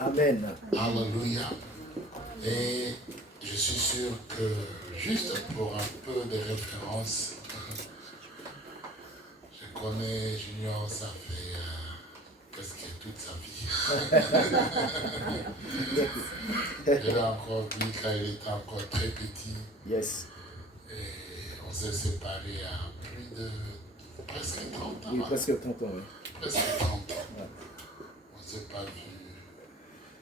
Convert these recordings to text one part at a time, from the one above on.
Amen. Alléluia. Et je suis sûr que, juste pour un peu de référence, je connais Junior, ça fait presque toute sa vie. Je l'ai encore vu quand il était encore très petit. Yes. Et on s'est séparés à plus de presque 30 ans. Oui, presque 30 ans, oui. Presque 30 ans. Ouais. On ne s'est pas vu,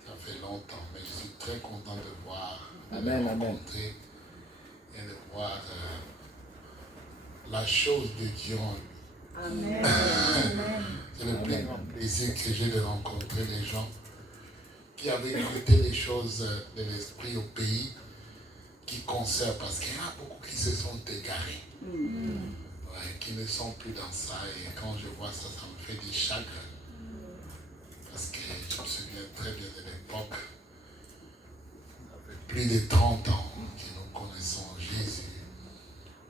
ça fait longtemps, mais je suis très content de voir, de Amen, le amen. rencontrer et de voir la chose de Dieu en lui. Amen. C'est le plus grand plaisir que j'ai de rencontrer les gens qui avaient goûté les choses de l'esprit au pays, qui conservent, parce qu'il y en a beaucoup qui se sont égarés, ouais, qui ne sont plus dans ça, et quand je vois ça, ça me fait du chagrin. Parce que je me souviens très bien de l'époque, ça fait plus de 30 ans que nous connaissons Jésus,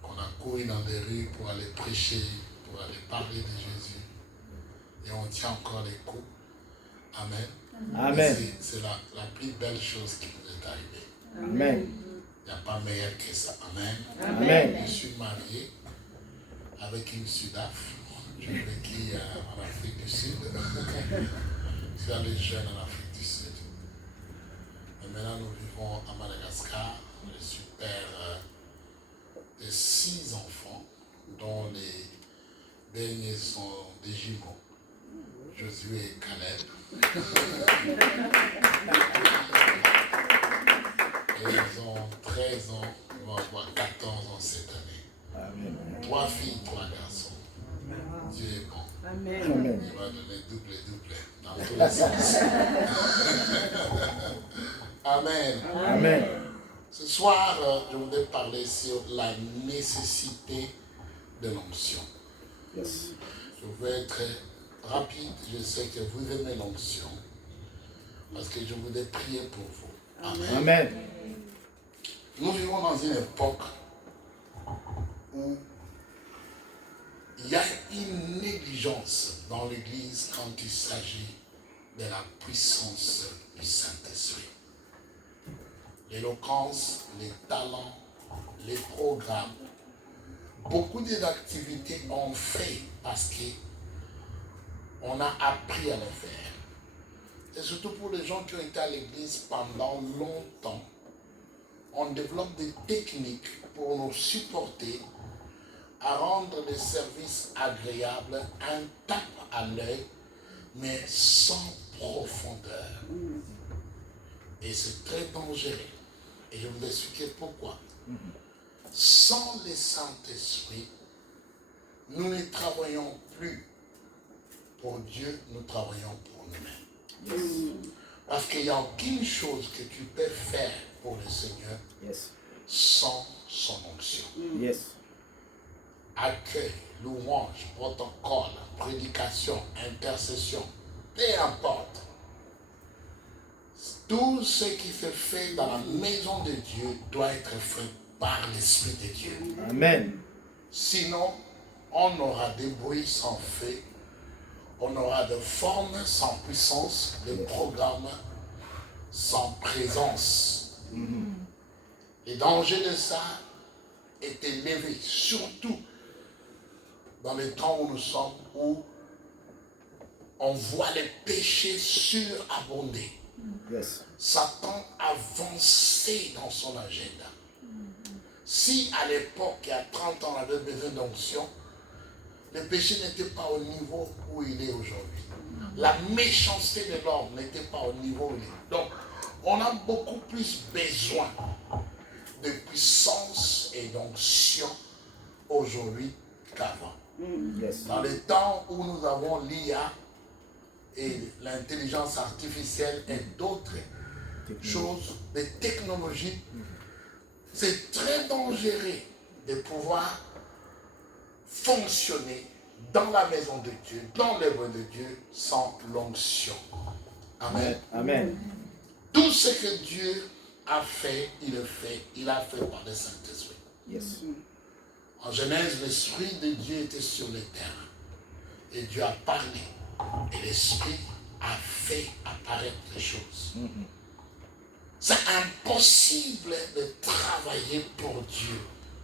qu'on a couru dans les rues pour aller prêcher, pour aller parler de Jésus, et on tient encore les coups. Amen. Amen. C'est la plus belle chose qui nous est arrivée. Amen. Il n'y a pas meilleur que ça. Amen. Amen. Je suis marié avec une Sudaf. J'ai vécu en Afrique du Sud. Je suis allé jeune en Afrique du Sud. Et maintenant, nous vivons à Madagascar. Je suis père de 6 enfants, dont les derniers sont des jumeaux, Josué et Caleb. Et ils ont 13 ans, ils vont avoir 14 ans cette année. Amen. 3 filles, 3 garçons. Dieu est bon. Amen. Amen. Il va donner double dans tous les sens. Amen. Amen. Ce soir, je voudrais parler sur la nécessité de l'onction. Yes. Je veux être rapide. Je sais que vous aimez l'onction. Parce que je voudrais prier pour vous. Amen. Amen. Nous vivons dans une époque où il y a une négligence dans l'Église quand il s'agit de la puissance du Saint-Esprit. L'éloquence, les talents, les programmes, beaucoup d'activités ont fait parce qu'on a appris à le faire. Et surtout pour les gens qui ont été à l'église pendant longtemps, on développe des techniques pour nous supporter à rendre les services agréables, un tape à l'œil, mais sans profondeur. Et c'est très dangereux. Et je vais vous expliquer pourquoi. Sans le Saint-Esprit, nous ne travaillons plus pour Dieu, nous travaillons pour nous-mêmes. Parce qu'il n'y a aucune chose que tu peux faire pour le Seigneur Yes. sans son onction. Yes. Accueil, louange, protocole, prédication, intercession, peu importe. Tout ce qui se fait dans la maison de Dieu doit être fait par l'Esprit de Dieu. Amen. Sinon, on aura des bruits sans feu, on aura des formes sans puissance, des programmes sans présence. Les dangers de ça est élevé, surtout dans les temps où nous sommes, où on voit les péchés surabonder. Yes. Satan avançait dans son agenda. Si à l'époque, il y a 30 ans, on avait besoin d'onction, le péché n'était pas au niveau où il est aujourd'hui. La méchanceté de l'homme n'était pas au niveau où il est. Donc, on a beaucoup plus besoin de puissance et d'onction aujourd'hui qu'avant. Yes. Dans les temps où nous avons l'IA et l'intelligence artificielle et d'autres choses, des technologies, c'est très dangereux de pouvoir fonctionner dans la maison de Dieu, dans l'œuvre de Dieu, sans l'onction. Amen. Amen. Tout ce que Dieu a fait, il le fait. Il a fait par le Saint-Esprit. Yes. En Genèse, l'Esprit de Dieu était sur le terrain. Et Dieu a parlé. Et l'Esprit a fait apparaître les choses. C'est impossible de travailler pour Dieu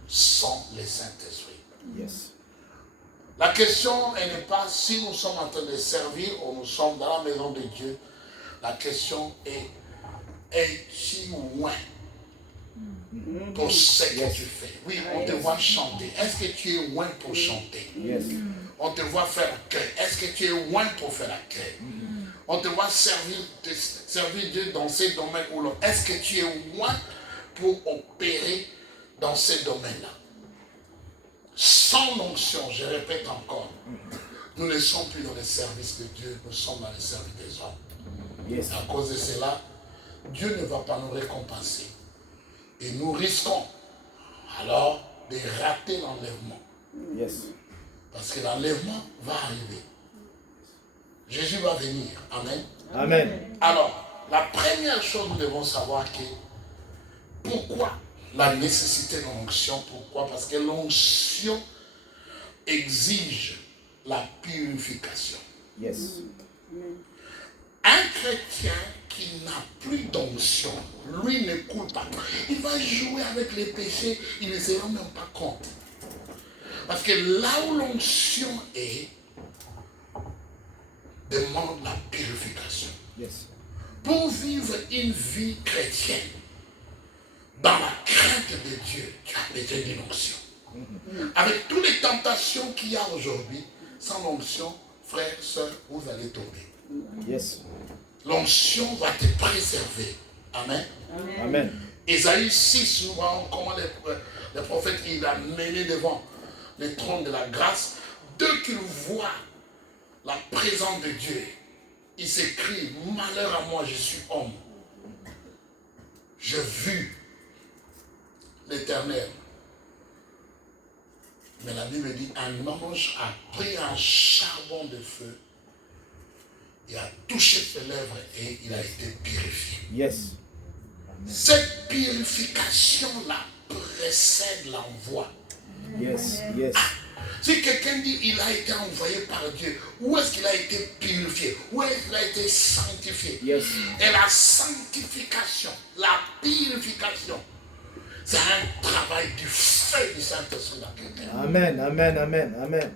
sans le Saint-Esprit. Yes. La question, elle n'est pas si nous sommes en train de servir ou nous sommes dans la maison de Dieu. La question est, es-tu loin pour ce que tu fais? Oui, on te voit chanter. Est-ce que tu es loin pour chanter? Yes. On te voit faire l'accueil. Est-ce que tu es loin pour faire l'accueil? On te voit servir Dieu dans ces domaines ou l'autre. Est-ce que tu es loin pour opérer dans ces domaines-là? Sans l'onction, je répète encore, nous ne sommes plus dans le service de Dieu, nous sommes dans le service des hommes. Yes. À cause de cela, Dieu ne va pas nous récompenser. Et nous risquons alors de rater l'enlèvement. Yes. Parce que l'enlèvement va arriver. Jésus va venir. Amen. Amen. Alors, la première chose, nous devons savoir que pourquoi la nécessité de l'onction? Pourquoi? Parce que l'onction exige la purification. Yes. Un chrétien qui n'a plus d'onction, lui ne coule pas. Il va jouer avec les péchés, il ne se rend même pas compte. Parce que là où l'onction est, demande la purification. Yes. Pour vivre une vie chrétienne, dans la crainte de Dieu, tu as besoin d'une onction. Avec toutes les tentations qu'il y a aujourd'hui, sans l'onction, frères, sœurs, vous allez tomber. Yes. L'onction va te préserver. Amen. Amen. Ésaïe 6, nous voyons comment le prophète il a mené devant le trône de la grâce. Dès qu'il voit la présence de Dieu, il s'écrie, malheur à moi, je suis homme. J'ai vu l'Éternel. Mais la Bible dit, un ange a pris un charbon de feu et a touché ses lèvres et il a été purifié. Yes. Cette purification-là précède l'envoi. Yes. Yes. Si quelqu'un dit il a été envoyé par Dieu, où est-ce qu'il a été purifié? Où est-ce qu'il a été sanctifié? Yes. Et la sanctification, la purification, c'est un travail du feu du Saint-Esprit dans quelqu'un. Amen. Amen. Amen. Amen.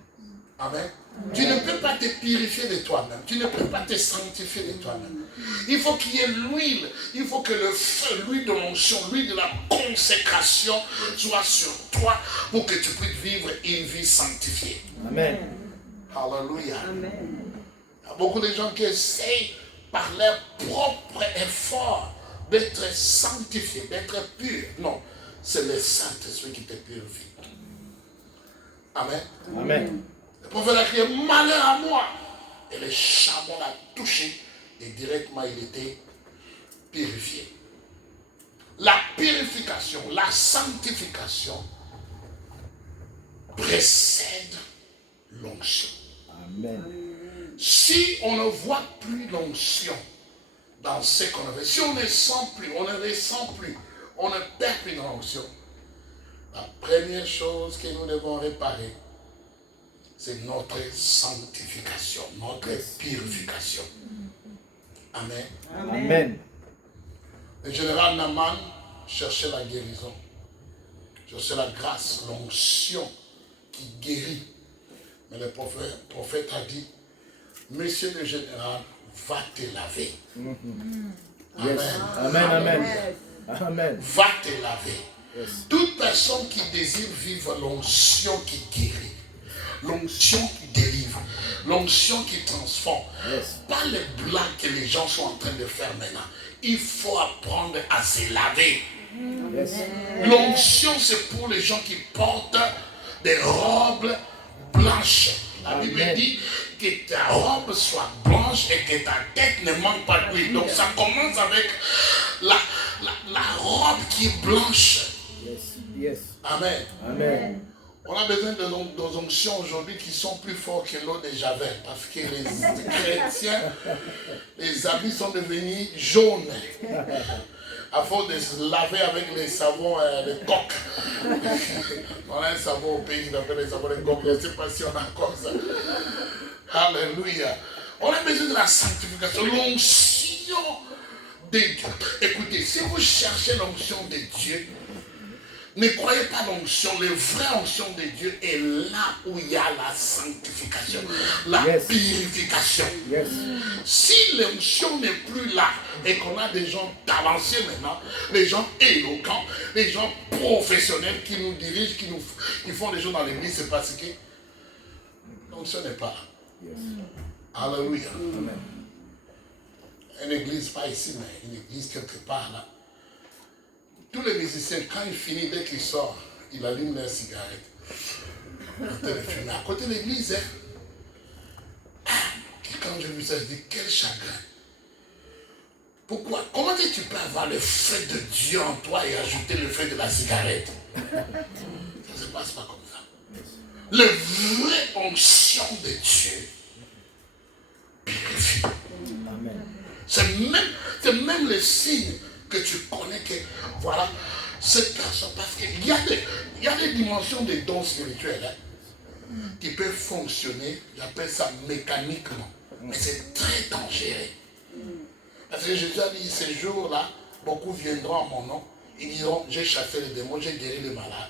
Amen. Tu ne peux pas te purifier de toi-même. Tu ne peux pas te sanctifier de toi-même. Il faut qu'il y ait l'huile. Il faut que le feu, l'huile de l'onction, l'huile de la consécration soit sur toi pour que tu puisses vivre une vie sanctifiée. Amen. Alléluia. Amen. Il y a beaucoup de gens qui essayent par leur propre effort d'être sanctifiés, d'être purs. Non, c'est le Saint-Esprit qui te purifie. Amen. Amen. Le prophète a crié, malheur à moi. Et le charbon l'a touché et directement il était purifié. La purification, la sanctification précède l'onction. Amen. Si on ne voit plus l'onction dans ce qu'on a fait, si on ne sent plus, on ne ressent plus, on ne perd plus dans l'onction, la première chose que nous devons réparer, c'est notre sanctification, notre purification. Amen. Amen. Le général Naaman cherchait la guérison, cherchait la grâce, l'onction qui guérit. Mais le prophète a dit, Monsieur le général, va te laver. Yes. Amen. Amen. Amen. Amen. Va te laver. Yes. Toute personne qui désire vivre l'onction qui guérit, l'onction qui délivre, l'onction qui transforme, Yes. pas les blagues que les gens sont en train de faire maintenant. Il faut apprendre à se laver. Yes. L'onction, c'est pour les gens qui portent des robes blanches. La Bible Amen. dit que ta robe soit blanche et que ta tête ne manque pas d'huile. Donc ça commence avec la robe qui est blanche. Yes. Yes. Amen. Amen. On a besoin de onctions aujourd'hui qui sont plus forts que l'eau de Javel. Parce que les chrétiens, les habits sont devenus jaunes. À force de se laver avec les savons de coq. On a un savon au pays qui s'appelle les savons de coq. Je ne sais pas si on a encore ça. Alléluia. On a besoin de la sanctification, l'onction de Dieu. Écoutez, si vous cherchez l'onction de Dieu, ne croyez pas l'onction. La vraie onction de Dieu est là où il y a la sanctification, la purification. Yes. Si l'onction n'est plus là et qu'on a des gens talentueux maintenant, des gens éloquents, des gens professionnels qui nous dirigent, qui font des choses dans l'église, c'est parce que l'onction n'est pas là. Yes. Alléluia. Amen. Une église, pas ici, mais une église quelque part là. Tous les musiciens, quand ils finissent, dès qu'ils sortent, ils allument leur cigarette. À côté de l'église, hein. Quand j'ai vu ça, je dis, quel chagrin. Pourquoi? Comment tu peux avoir le feu de Dieu en toi et ajouter le feu de la cigarette? Ça ne se passe pas comme ça. Le vrai onction de Dieu purifie. Amen. C'est même le signe que tu connais que, voilà, cette personne, parce qu'il y a des dimensions de dons spirituels qui peuvent fonctionner, j'appelle ça mécaniquement, mais c'est très dangereux. Parce que Jésus a dit, ces jours-là, beaucoup viendront en mon nom, ils diront, j'ai chassé les démons, j'ai guéri les malades.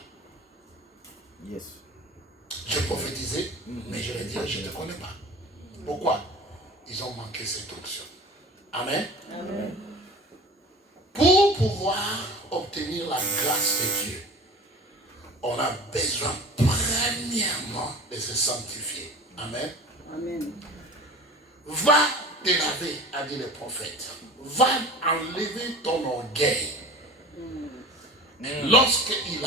Yes. J'ai prophétisé, mais je vais dire, je ne te connais pas. Pourquoi? Ils ont manqué cette onction. Amen. Amen. Pour pouvoir obtenir la grâce de Dieu, on a besoin premièrement de se sanctifier. Amen. Amen. Va te laver, a dit le prophète. Va enlever ton orgueil. Lorsqu'il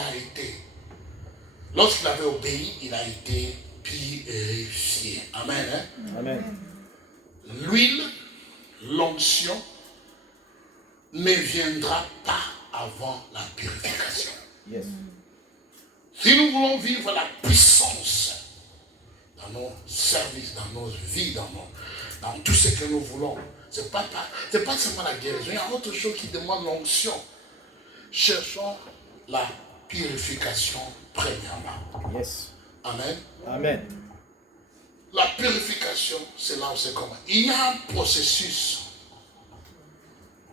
avait obéi, il a été purifié. Amen. Hein? Amen. L'huile, l'onction, ne viendra pas avant la purification. Yes. Si nous voulons vivre la puissance dans nos services, dans nos vies, dans tout ce que nous voulons, c'est pas seulement la guérison, il y a autre chose qui demande l'onction. Cherchons la purification premièrement. Yes. Amen. Amen. La purification, c'est là où c'est comment. Il y a un processus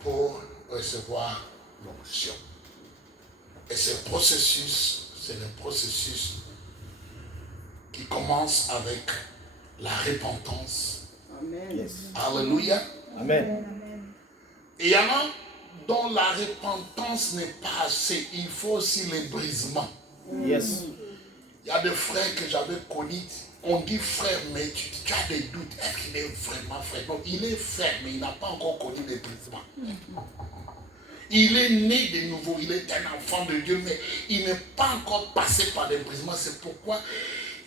pour recevoir l'onction. Et ce processus, c'est le processus qui commence avec la repentance. Amen. Yes. Alléluia. Amen. Et il y en a dont la repentance n'est pas assez. Il faut aussi les brisements. Yes. Il y a des frères que j'avais connus. On dit frère, mais tu as des doutes. Est-ce qu'il est vraiment frère? Non, il est frère, mais il n'a pas encore connu les brisements. Il est né de nouveau, il est un enfant de Dieu, mais il n'est pas encore passé par les brisements. C'est pourquoi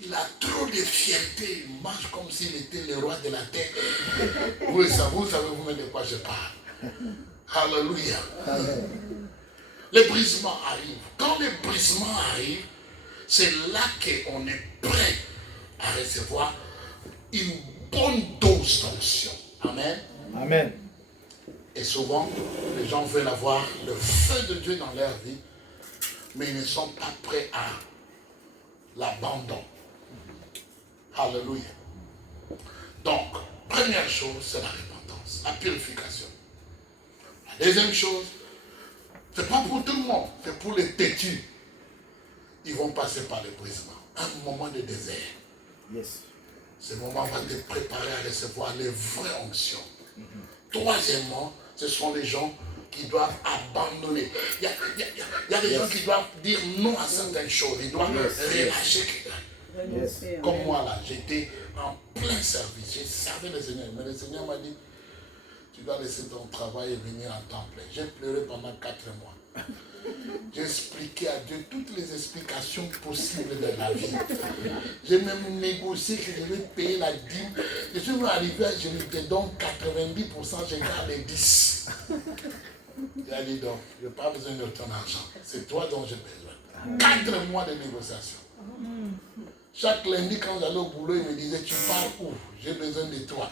il a trop de fierté. Il marche comme s'il était le roi de la terre. Vous savez vous-même de quoi je parle. Alléluia. Les brisements arrivent. Quand les brisements arrivent, c'est là qu'on est prêt à recevoir une bonne dose d'onction. Amen. Amen. Et souvent, les gens veulent avoir le feu de Dieu dans leur vie, mais ils ne sont pas prêts à l'abandon. Alléluia. Donc, première chose, c'est la repentance, la purification. La deuxième chose, ce n'est pas pour tout le monde, c'est pour les têtus. Ils vont passer par les brisements. Un moment de désert. Yes. Ce moment va te préparer à recevoir les vraies onctions. Troisièmement, ce sont les gens qui doivent abandonner. Il y a des gens qui doivent dire non à certaines choses. Ils doivent relâcher. Renoncer. Comme moi là, j'étais en plein service. J'ai servi le Seigneur. Mais le Seigneur m'a dit, tu dois laisser ton travail et venir en temps plein. J'ai pleuré pendant 4 mois. J'ai expliqué à Dieu toutes les explications possibles de la vie. J'ai même négocié que je vais payer la dîme. Je suis arrivé, je lui te donne 90%, je garde les 10. Il a dit donc, je n'ai pas besoin de ton argent. C'est toi dont j'ai besoin. 4 mois de négociation. Chaque lundi, quand j'allais au boulot, il me disait, tu pars où? J'ai besoin de toi.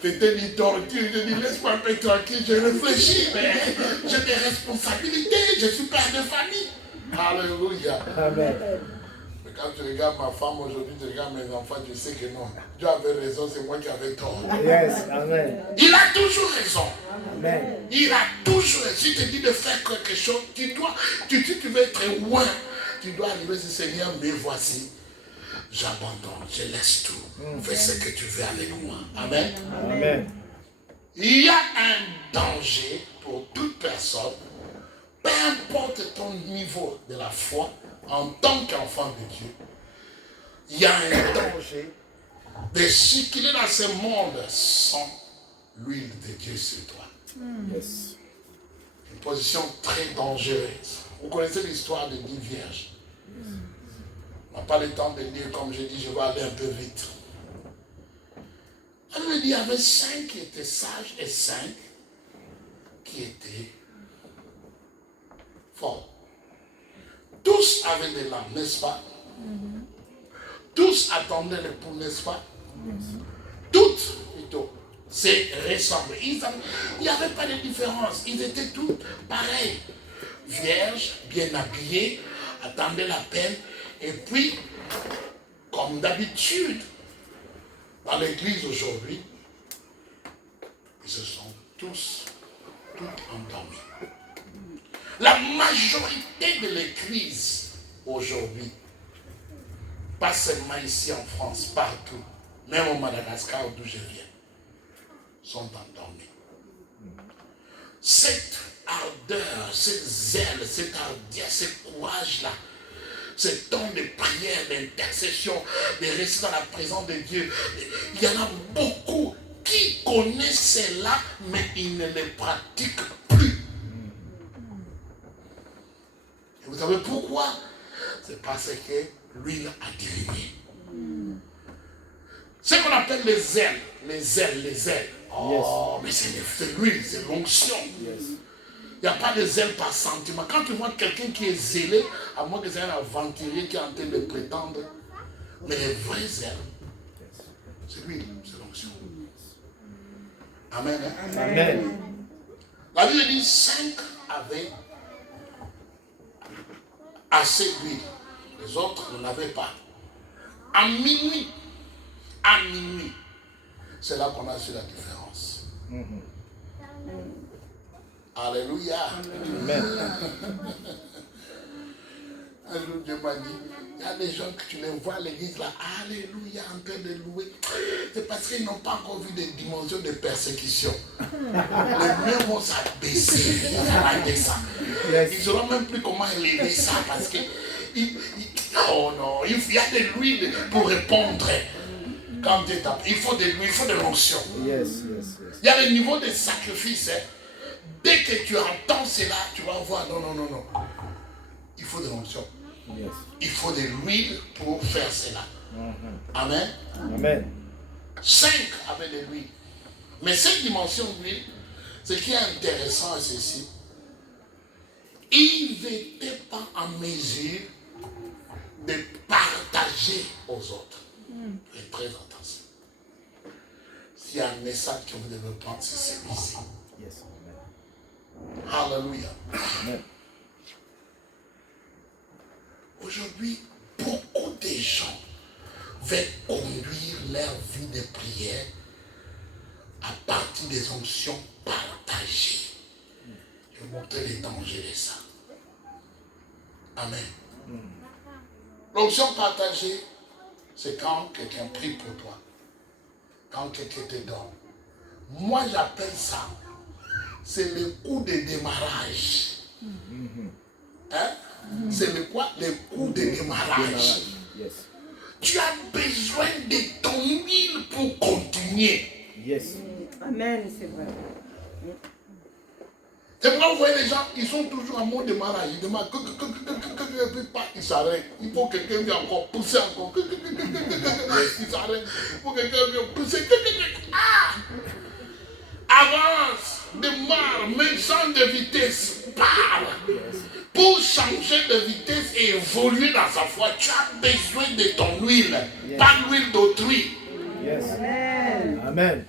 C'était une torture. Je dis, laisse-moi un peu tranquille, je réfléchis, mais j'ai des responsabilités, je suis père de famille. Alléluia. Amen. Mais Quand tu regardes ma femme aujourd'hui, tu regardes mes enfants, tu sais que non. Dieu avait raison, c'est moi qui avais tort. Yes. Amen. Il a toujours raison. Amen. Il a toujours raison. Si tu te dis de faire quelque chose, si tu veux être loin, tu dois arriver à ce Seigneur, mais voici, j'abandonne, je laisse tout. Fais ce que tu veux avec moi. Amen. Amen. Il y a un danger pour toute personne, peu importe ton niveau de la foi, en tant qu'enfant de Dieu, il y a un danger de circuler dans ce monde sans l'huile de Dieu sur toi. Yes. Une position très dangereuse. Vous connaissez l'histoire des 10 vierges. On n'a pas le temps de lire, comme je dis, je vais aller un peu vite. On me dit, il y avait 5 qui étaient sages et 5 qui étaient forts. Tous avaient des lampes, n'est-ce pas? Tous attendaient l'époux, n'est-ce pas? Toutes, plutôt, c'est ressemblé. Il n'y avait pas de différence. Ils étaient tous pareils. Vierges, bien habillés, attendaient l'appel. Et puis, comme d'habitude, dans l'église aujourd'hui, ils se sont tous endormis. La majorité de l'église aujourd'hui, pas seulement ici en France, partout, même au Madagascar d'où je viens, sont endormis. Cette ardeur, cette zèle, cette hardiesse, ce courage-là, ce temps de prière, d'intercession, de rester dans la présence de Dieu, il y en a beaucoup qui connaissent cela, mais ils ne le pratiquent plus. Et vous savez pourquoi? C'est parce que l'huile a diminué. Ce qu'on appelle les ailes, les ailes. Oh, mais c'est l'huile, c'est l'onction. Yes. Il n'y a pas de zèle par sentiment. Quand tu vois quelqu'un qui est zélé, à moins que c'est un aventurier qui est en train de prétendre, mais les vrais zèles, c'est l'huile, c'est l'onction. Amen. Hein? Amen. La Bible dit 5 avaient assez d'huile. Les autres n'en avaient pas. À minuit, c'est là qu'on a su la différence. Alléluia. Amen. Un jour, Dieu m'a dit, il y a des gens que tu les vois à l'église là, alléluia, en train de louer. C'est parce qu'ils n'ont pas encore vu des dimensions de persécution. Les murs vont s'abaisser, ça va descendre. Yes. Ils ne sauront même plus comment élever ça parce que, oh non, il y a de l'huile pour répondre. Quand Dieu t'appelle, il faut de l'huile, il faut de l'onction. Yes. Il y a le niveau de sacrifice. Hein. Dès que tu entends cela, tu vas voir, non. Il faut de l'onction. Yes. Il faut de l'huile pour faire cela. Amen. Amen. 5 avaient de l'huile. Mais cette dimension d'huile, ce qui est intéressant à ceci, ils n'étaient pas en mesure de partager aux autres. Faites très attention. S'il y a un message que vous devez prendre, c'est celui-ci. Yes. Alléluia. Amen. Aujourd'hui, beaucoup de gens veulent conduire leur vie de prière à partir des onctions partagées. Je vais montrer les dangers de ça. Amen. L'onction partagée, c'est quand quelqu'un prie pour toi. Quand quelqu'un te donne. Moi, j'appelle ça, c'est le coup de démarrage. Hein? C'est le quoi? Le coup de démarrage. Yes. Tu as besoin de ton huile pour continuer. Yes. Amen, c'est vrai. C'est pourquoi vous voyez les gens, ils sont toujours en mode démarrage. Ils demandent ils s'arrêtent. Il faut que quelqu'un vienne encore pousser encore. Ils s'arrêtent. Il faut que quelqu'un vienne pousser. Avance, démarre, mais change de vitesse. Parle. Pour changer de vitesse et évoluer dans sa foi, tu as besoin de ton huile, pas l'huile d'autrui. Yes. Amen. Amen.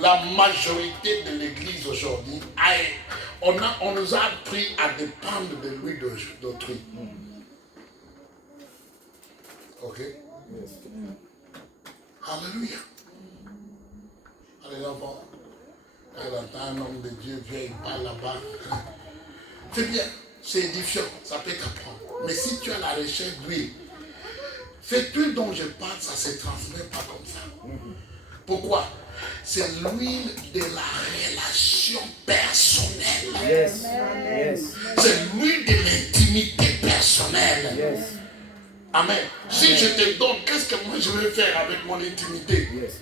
La majorité de l'église aujourd'hui, on nous a appris à dépendre de l'huile d'autrui. Ok? Yes. Alléluia. Allez, l'enfant. Elle entend un homme de Dieu, vient, il parle là-bas. C'est bien, c'est édifiant, ça peut t'apprendre. Mais si tu as la recherche d'huile, cette huile dont je parle, ça ne se transmet pas comme ça. Pourquoi? C'est l'huile de la relation personnelle. Yes. Yes. C'est l'huile de l'intimité personnelle. Yes. Amen. Si je te donne, qu'est-ce que moi je vais faire avec mon intimité? Yes.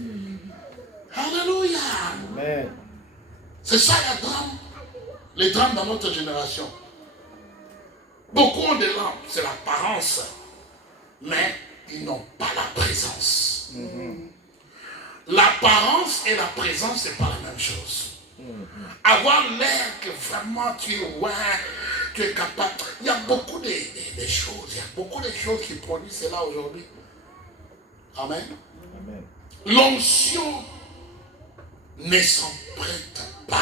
Alléluia. Amen. C'est ça les drames dans notre génération. Beaucoup ont des lampes, c'est l'apparence, mais ils n'ont pas la présence. L'apparence et la présence, c'est pas la même chose. Avoir l'air que vraiment tu es tu es capable. Il y a beaucoup de choses, il y a beaucoup de choses qui produisent cela aujourd'hui. Amen. Amen. L'onction ne s'en prête pas.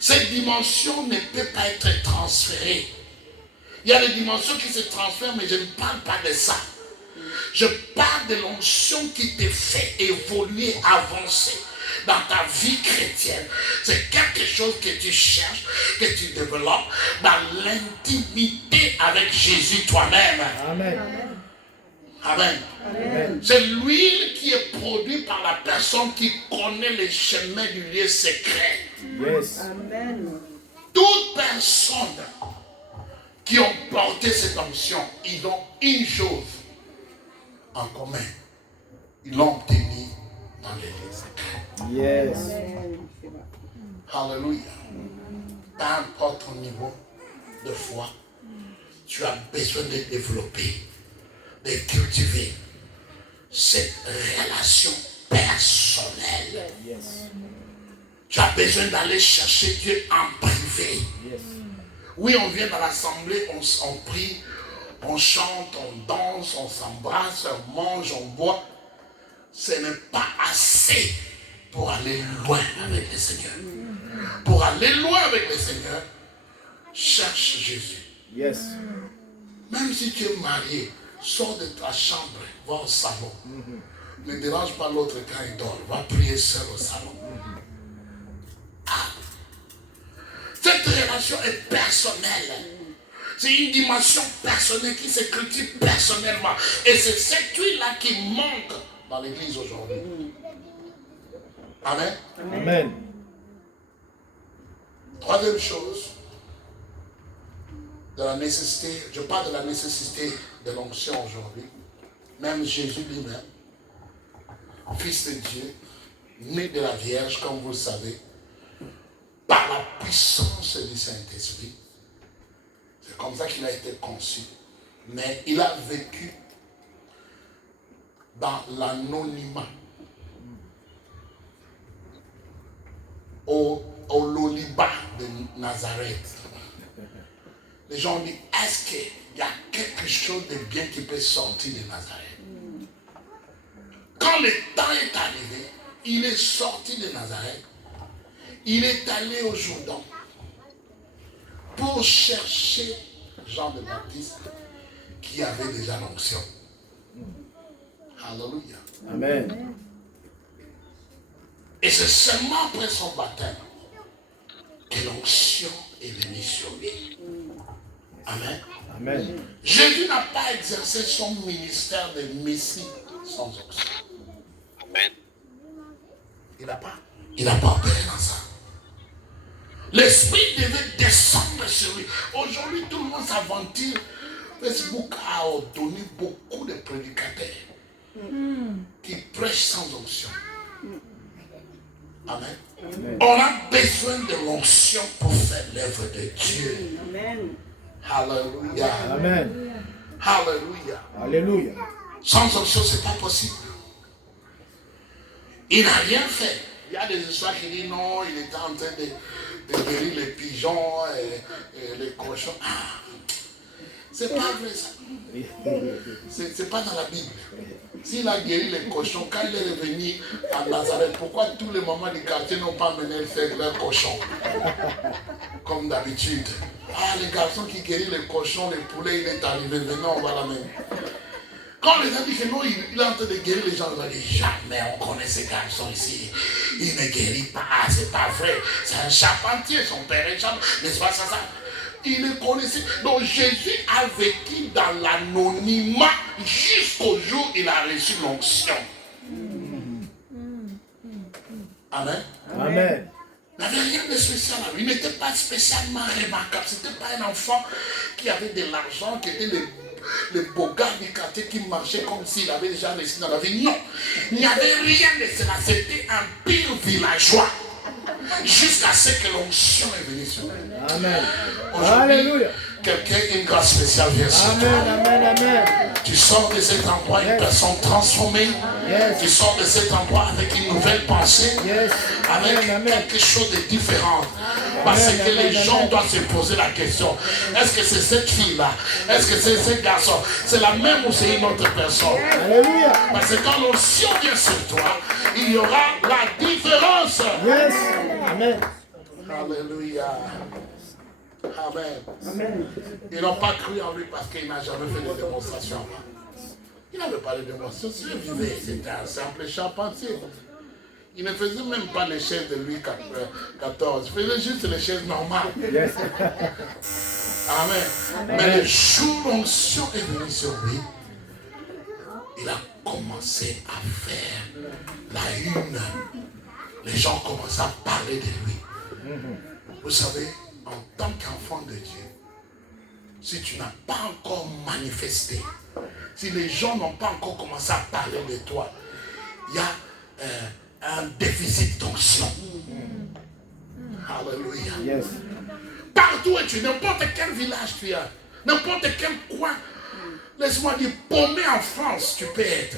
Cette dimension ne peut pas être transférée. Il y a des dimensions qui se transfèrent, mais je ne parle pas de ça. Je parle de l'onction qui te fait évoluer, avancer dans ta vie chrétienne. C'est quelque chose que tu cherches, que tu développes dans l'intimité avec Jésus toi-même. Amen. Amen. Amen. C'est l'huile qui est produite par la personne qui connaît les chemins du lieu secret. Yes. Amen. Toute personne qui ont porté cette onction, ils ont une chose en commun. Ils l'ont obtenu dans les lieux secrets. Yes. Amen. C'est vrai. Alléluia. Peu importe ton niveau de foi, tu as besoin de développer, de cultiver cette relation personnelle. Yes. Tu as besoin d'aller chercher Dieu en privé. Yes. Oui, on vient dans l'assemblée, on prie, on chante, on danse, on s'embrasse, on mange, on boit. Ce n'est pas assez pour aller loin avec le Seigneur. Pour aller loin avec le Seigneur, cherche Jésus. Yes. Même si tu es marié, sors de ta chambre, va au salon. Ne dérange pas l'autre quand il dort. Va prier seul au salon. Cette relation est personnelle. C'est une dimension personnelle qui se cultive personnellement. Et c'est cette huile-là qui manque dans l'église aujourd'hui. Amen. Amen. Troisième chose, de la nécessité, je parle de la nécessité de l'onction aujourd'hui. Même Jésus lui-même, Fils de Dieu, né de la Vierge, comme vous le savez, par la puissance du Saint-Esprit. C'est comme ça qu'il a été conçu. Mais il a vécu dans l'anonymat. Au Loliba de Nazareth. Les gens disent, est-ce qu'il y a quelque chose de bien qui peut sortir de Nazareth? Quand le temps est arrivé, il est sorti de Nazareth. Il est allé au Jourdain pour chercher Jean de Baptiste qui avait déjà l'onction. Alléluia. Amen. Et c'est seulement après son baptême que l'onction est venue sur lui. Amen. Amen. Jésus n'a pas exercé son ministère de Messie sans onction. Amen. Il n'a pas opéré dans ça. L'Esprit devait descendre sur lui. Aujourd'hui, tout le monde s'aventure. Facebook a donné beaucoup de prédicateurs qui prêchent sans onction. Amen. Amen. On a besoin de l'onction pour faire l'œuvre de Dieu. Amen. Alléluia. Amen. Alléluia. Alléluia. Sans onction, ce n'est pas possible. Il n'a rien fait. Il y a des histoires qui disent non, il était en train de guérir les pigeons et les cochons. Ah, c'est pas vrai ça. C'est pas dans la Bible. S'il a guéri les cochons, quand il est revenu à Nazareth, pourquoi tous les mamans du quartier n'ont pas mené faire leurs cochons? Comme d'habitude. Ah, les garçons qui guérissent les cochons, les poulets, il est arrivé. Maintenant, on va la même. Quand les gens disent que non, il est en train de guérir les gens, ils vont dire jamais on connaît ces garçons ici. Il ne guérit pas, c'est pas vrai. C'est un charpentier, son père est charpentier, n'est-ce pas ça? Il le connaissait. Donc Jésus a vécu dans l'anonymat jusqu'au jour où il a reçu l'onction. Amen. Amen. Il n'avait rien de spécial à lui. Il n'était pas spécialement remarquable. Ce n'était pas un enfant qui avait de l'argent, qui était le beau gars du quartier qui marchait comme s'il avait déjà réussi dans la vie. Non, il n'y avait rien de cela. C'était un pire villageois. Jusqu'à ce que l'onction est venue sur lui. Amen. Alléluia. Quelqu'un, une grâce spéciale vient sur toi. Amen, amen, amen. Tu sors de cet endroit une personne transformée. Yes. Tu sors de cet endroit avec une nouvelle pensée. Yes. Avec Amen. quelque chose de différent. Parce Amen, que les amen, gens amen. doivent se poser la question. Est-ce que c'est cette fille-là? Est-ce que c'est ce garçon? C'est la même ou c'est une autre personne? Alléluia. Parce que quand l'onction vient sur toi, il y aura la différence. Yes. Amen. Alléluia. Amen. Amen. Ils n'ont pas cru en lui parce qu'il n'a jamais fait de démonstration avant. Il n'avait pas de démonstration. S'il vivait, c'était un simple charpentier. Il ne faisait même pas les chaises de Louis XIV. Il faisait juste les chaises normales. Yes. Amen. Mais le jour où l'onction est venue sur lui, il a commencé à faire la une. Les gens commençaient à parler de lui. Vous savez, en tant qu'enfant de Dieu, si tu n'as pas encore manifesté, si les gens n'ont pas encore commencé à parler de toi, il y a un déficit d'onction. Alléluia. Yes. Partout où tu es, n'importe quel village tu as, n'importe quel coin, laisse-moi dire, paumé en France, tu peux être.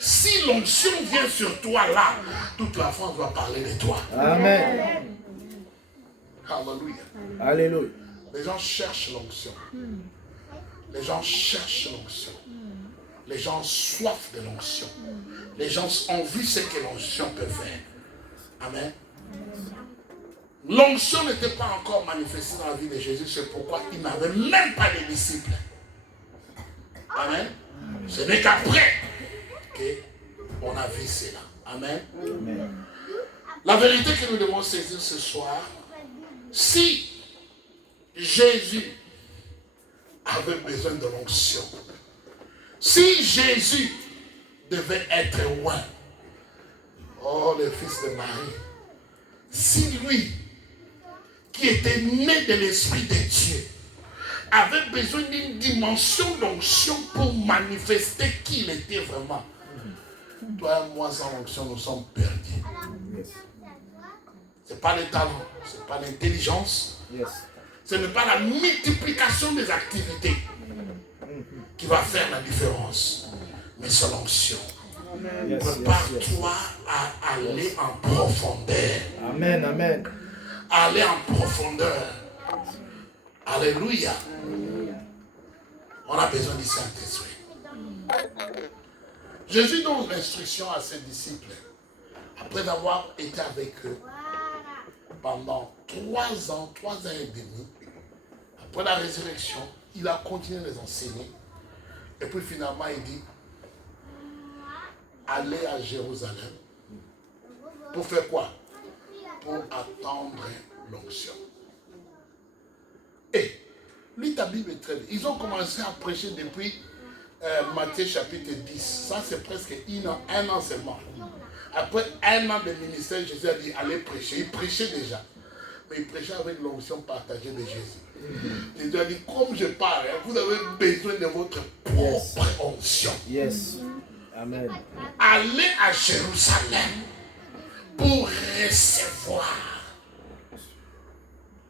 Si l'onction vient sur toi là, toute la France va parler de toi. Amen. Alléluia. Alléluia. Les gens cherchent l'onction. Les gens cherchent l'onction. Les gens ont soif de l'onction. Les gens ont vu ce que l'onction peut faire. Amen. L'onction n'était pas encore manifestée dans la vie de Jésus. C'est pourquoi il n'avait même pas de disciples. Amen. Ce n'est qu'après qu'on a vu cela. Amen. Amen. La vérité que nous devons saisir ce soir, si Jésus avait besoin de l'onction, si Jésus devait être loin, oh le fils de Marie, si lui, qui était né de l'Esprit de Dieu, avait besoin d'une dimension d'onction pour manifester qui il était vraiment, toi et moi sans onction nous sommes perdus. Yes. Ce n'est pas le talent, ce n'est pas l'intelligence, Yes. ce n'est pas la multiplication des activités qui va faire la différence, mais c'est l'onction. Yes. Prépare-toi à aller en profondeur. Amen. Amen. Aller en profondeur. Alléluia. On a besoin du Saint-Esprit. Jésus donne l'instruction à ses disciples. Après avoir été avec eux pendant 3 ans et demi, après la résurrection, il a continué de les enseigner. Et puis finalement, il dit, allez à Jérusalem. Pour faire quoi? Pour attendre l'onction. Et, lis ta Bible est très bien. Ils ont commencé à prêcher depuis Matthieu chapitre 10. Ça, c'est presque un an seulement. Après 1 an de ministère, Jésus a dit, allez prêcher. Il prêchait déjà. Mais il prêchait avec l'onction partagée de Jésus. Jésus a dit, comme je parle, vous avez besoin de votre propre onction. Yes. Amen. Allez à Jérusalem pour recevoir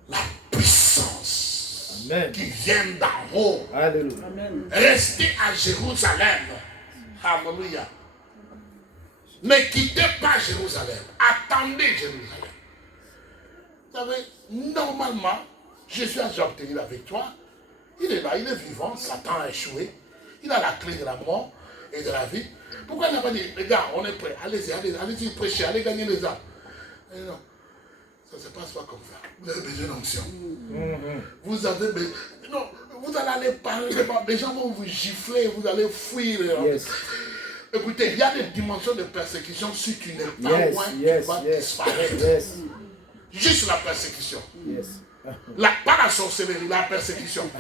la puissance Amen. qui vient d'en haut. Alléluia. Amen. Restez à Jérusalem. Alléluia. Ne quittez pas Jérusalem. Attendez Jérusalem. Vous savez, normalement, Jésus a déjà obtenu la victoire. Il est là, il est vivant. Satan a échoué. Il a la clé de la mort et de la vie. Pourquoi il n'a pas dit, les gars, on est prêts, allez-y prêcher, allez gagner les âmes. Non, ça ne se passe pas comme ça. Vous avez besoin d'onction. Vous avez besoin. Non, Vous allez aller parler, les gens vont vous gifler, vous allez fuir. Yes. Écoutez, il y a des dimensions de persécution. Si tu n'es pas Yes, loin, yes, tu vas yes. disparaître. Yes. Juste la persécution. Yes. Pas la sorcellerie, la persécution.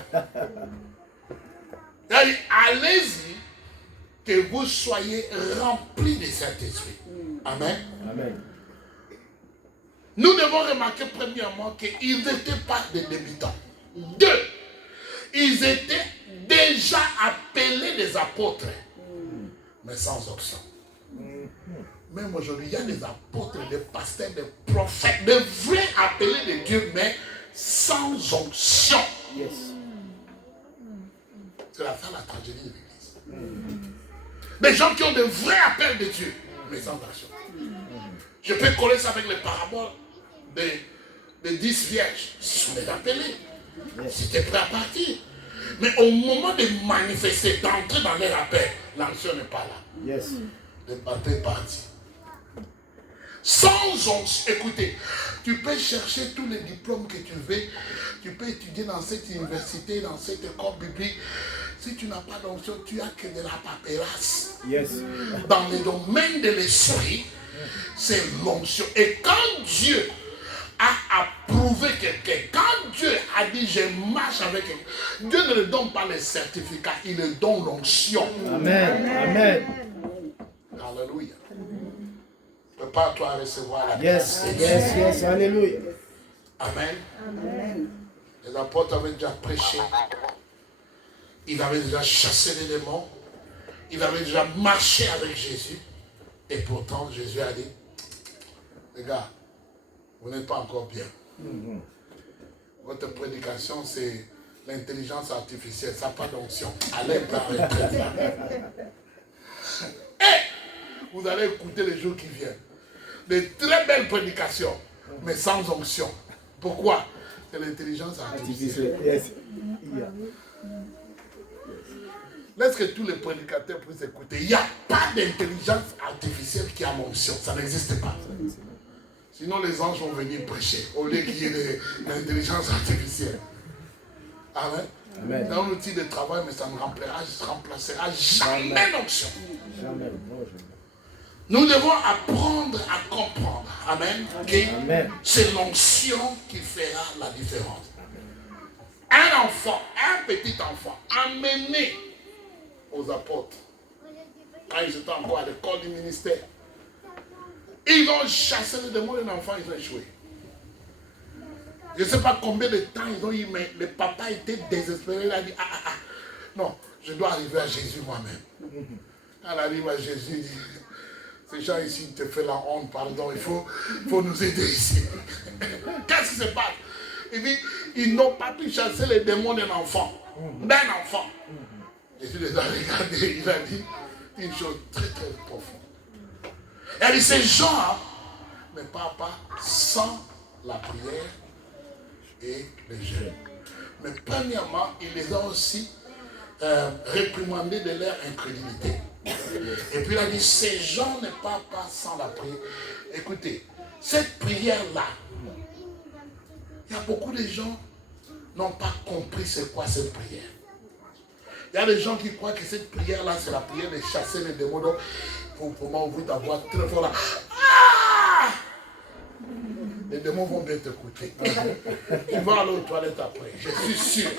Allez-y, que vous soyez remplis de Saint-Esprit. Amen. Amen. Nous devons remarquer premièrement qu'ils n'étaient pas des débutants. 2, ils étaient déjà appelés des apôtres, mais sans option. Même aujourd'hui, il y a des apôtres, des pasteurs, des prophètes, des vrais appelés de Dieu, mais sans onction. Yes. C'est ça la tragédie de l'Église. Des gens qui ont de vrais appels de Dieu, mais sans action. Je peux coller ça avec les paraboles des 10 vierges. Ils sont des appelés. Ils étaient prêts à partir. Mais au moment de manifester, d'entrer dans leur appel, l'action n'est pas là. Yes. Le bateau est parti. Sans onction, écoutez, tu peux chercher tous les diplômes que tu veux, tu peux étudier dans cette université, dans cette école biblique. Si tu n'as pas d'onction, tu as que de la paperasse. Yes. Dans le domaine de l'esprit, c'est l'onction. Et quand Dieu a approuvé quelqu'un, quand Dieu a dit je marche avec quelqu'un, Dieu ne lui donne pas les certificats, il lui donne l'onction. Amen. Amen. Alléluia. Prépare-toi à recevoir la Yes. grâce de Yes. Dieu. Yes. Alléluia. Amen. Amen. Les apôtres avaient déjà prêché. Ils avaient déjà chassé les démons. Ils avaient déjà marché avec Jésus. Et pourtant, Jésus a dit, les gars, vous n'êtes pas encore bien. Votre prédication, c'est l'intelligence artificielle. Ça n'a pas d'onction. Allez par retraite. Et vous allez écouter les jours qui viennent. Des très belles prédications, mais sans onction. Pourquoi? C'est l'intelligence artificielle. Yes. Yeah. Laisse que tous les prédicateurs puissent écouter. Il n'y a pas d'intelligence artificielle qui a l'onction. Ça n'existe pas. Sinon, les anges vont venir prêcher au lieu qu'il y ait l'intelligence artificielle. Amen. Amen. C'est un outil de travail, mais ça ne remplacera jamais l'onction. Jamais. Non, jamais. Nous devons apprendre à comprendre. Amen. Amen. C'est l'onction qui fera la différence. Un enfant, un petit enfant, amené aux apôtres, quand ils étaient encore à l'école du ministère, ils ont chassé les démons d'un enfant, ils ont échoué. Je ne sais pas combien de temps ils ont eu, mais le papa était désespéré. Il a dit, non, je dois arriver à Jésus moi-même. Quand il arrive à Jésus, il dit, ces gens ici te font la honte, pardon, il faut nous aider ici. Qu'est-ce qui se passe? Il dit, ils n'ont pas pu chasser les démons d'un enfant. Jésus les a regardés, il a dit une chose très très profonde. Il a dit, ces gens ne partent pas sans la prière et le jeûne. Mais premièrement, il les a aussi réprimandés de leur incrédulité. Et puis il a dit, ces gens ne partent pas sans la prière. Écoutez, cette prière-là, il y a beaucoup de gens qui n'ont pas compris c'est quoi cette prière. Il y a des gens qui croient que cette prière-là, c'est la prière de chasser les démons. Donc, il faut vraiment ouvrir ta voix très fort là. Ah! Les démons vont bien t'écouter. Tu vas aller aux toilettes après, je suis sûr.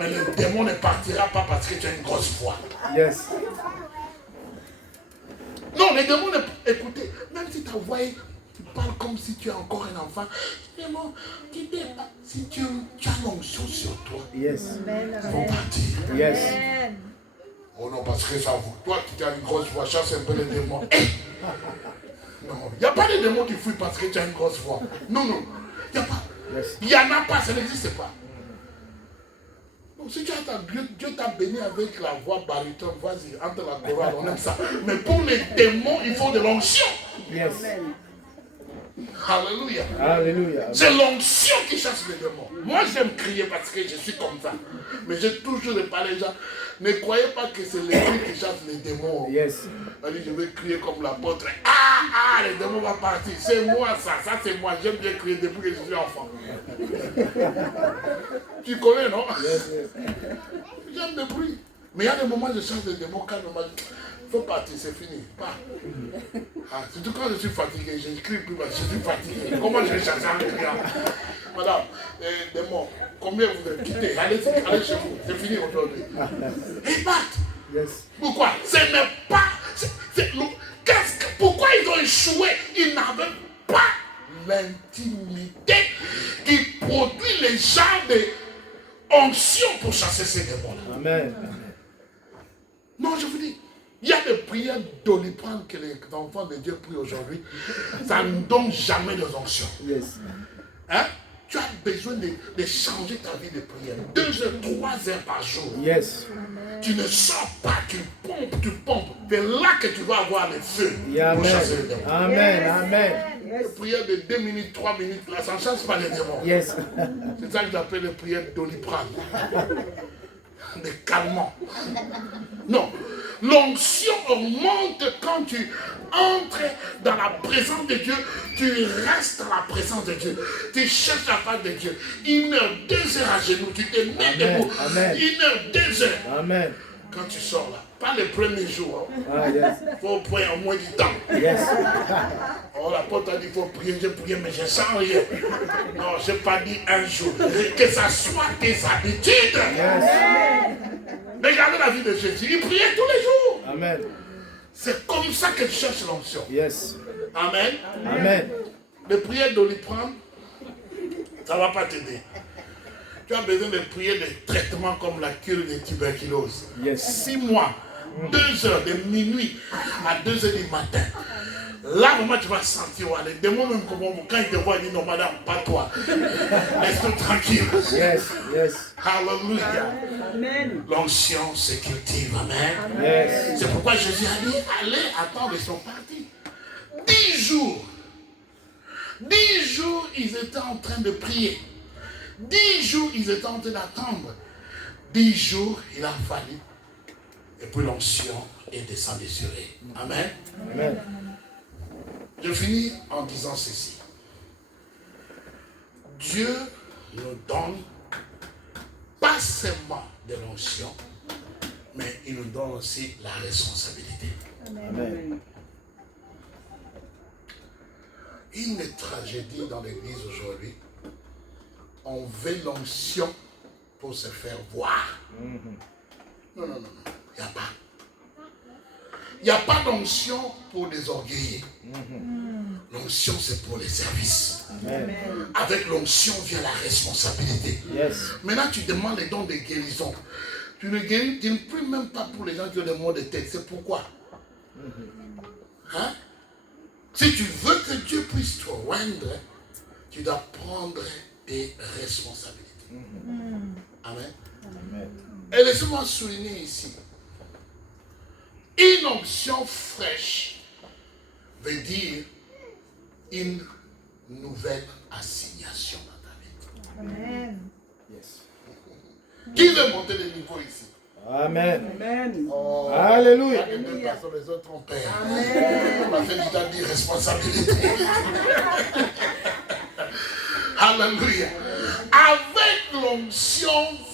Mais le démon ne partira pas parce que tu as une grosse voix. Yes. Non, les démons, écoutez, même si ta voix, tu parles comme si tu es encore un enfant, démon, si tu as l'onction sur toi, Yes. ils vont partir. Yes. Oh non, parce que ça vous. Toi qui as une grosse voix, chasse un peu les démons. Non, il n'y a pas de démons qui fuient parce que tu as une grosse voix. Non, non. Il n'y a pas. Il n'y en a pas, ça n'existe pas. Donc si tu as Dieu t'a béni avec la voix baryton, vas-y, entre la chorale, on aime ça. Mais pour les démons, il faut de l'onction. Yes. Alléluia. Alléluia. C'est l'onction qui chasse les démons. Moi, j'aime crier parce que je suis comme ça. Mais j'ai toujours parlé les gens. Ne croyez pas que c'est l'esprit qui chasse les démons. Yes. On dit, je vais crier comme l'apôtre. Ah, les démons vont partir. C'est moi ça. Ça, c'est moi. J'aime bien crier depuis que je suis enfant. Tu connais, non? Yes, yes. J'aime le bruit. Mais il y a des moments où je chasse les démons calmement. Il faut partir, c'est fini. Pas. Ah, surtout quand je suis fatigué, je ne crie plus parce que je suis fatigué. Comment je vais chasser un client? Madame, démon, combien vous êtes quittés? Allez chez vous, c'est fini aujourd'hui. Ils partent. Yes. Pourquoi? Ce n'est pas. Pourquoi ils ont échoué? Ils n'avaient pas l'intimité qui produit les genres de onction pour chasser ces démons-là. Amen. Non, je vous dis. Il y a des prières doliprane que les enfants de Dieu prient aujourd'hui. Ça ne donne jamais de onction. Yes. Hein? Tu as besoin de changer ta vie de prière. 2 heures, 3 heures par jour. Yes. Tu ne sens pas, tu pompes. C'est là que tu vas avoir le feu pour chasser les démons. Amen. Amen. Les prières de 2 minutes, 3 minutes, là, ça ne chasse pas les démons. Yes. C'est ça que j'appelle les prières doliprane. Des calmants. Non. L'onction augmente quand tu entres dans la présence de Dieu. Tu restes dans la présence de Dieu. Tu cherches la face de Dieu. 1 heure, 2 heures à genoux. Tu te mets debout. 1 heure, 2 heures. Amen. Quand tu sors là. Pas les premiers jours. Ah, yes. Il faut prendre au moins du temps. Yes. Oh, la porte a dit qu'il faut prier, j'ai prié, mais je ne sens rien. Non, je n'ai pas dit un jour. Que ça soit tes habitudes. Yes. Regardez la vie de Jésus. Il priait tous les jours. Amen. C'est comme ça que tu cherches l'onction. Yes. Amen. Amen. Les prières doliprane, ça ne va pas t'aider. Tu as besoin de prier des traitements comme la cure de tuberculose. Yes. 6 mois, 2 heures, de minuit à 2 heures du matin. Là, vraiment, tu vas sentir, les démons, même quand ils te voient, ils disent non, madame, pas toi. Laisse-nous tranquille. Yes. Yes. Alléluia. Amen. L'onction se cultive. Amen. Yes. C'est pourquoi Jésus a dit, allez attendre, ils sont partis. 10 jours. 10 jours, ils étaient en train de prier. 10 jours, ils étaient en train d'attendre. 10 jours, il a fallu. Et puis l'onction est descendue sur eux. Amen. Amen. Je finis en disant ceci. Dieu nous donne pas seulement de l'onction, mais il nous donne aussi la responsabilité. Amen. Une tragédie dans l'église aujourd'hui, on veut l'onction pour se faire voir. Non, il n'y a pas. Il n'y a pas d'onction pour les orgueillés. L'onction, c'est pour les services. Amen. Avec l'onction vient la responsabilité. Yes. Maintenant, tu demandes les dons de guérison. Tu ne guéris, tu ne pries même pas pour les gens qui ont des maux de tête. C'est pourquoi. Hein? Si tu veux que Dieu puisse te rendre, tu dois prendre tes responsabilités. Amen. Amen. Et laissez-moi souligner ici. Une onction fraîche veut dire une nouvelle assignation dans ta vie. Amen. Yes. Qui veut monter de niveau ici? Amen. Amen. Oh, Alléluia. les deux personnes, les autres ont peur. On a fait déjà dire responsabilité. Alléluia. Avec l'onction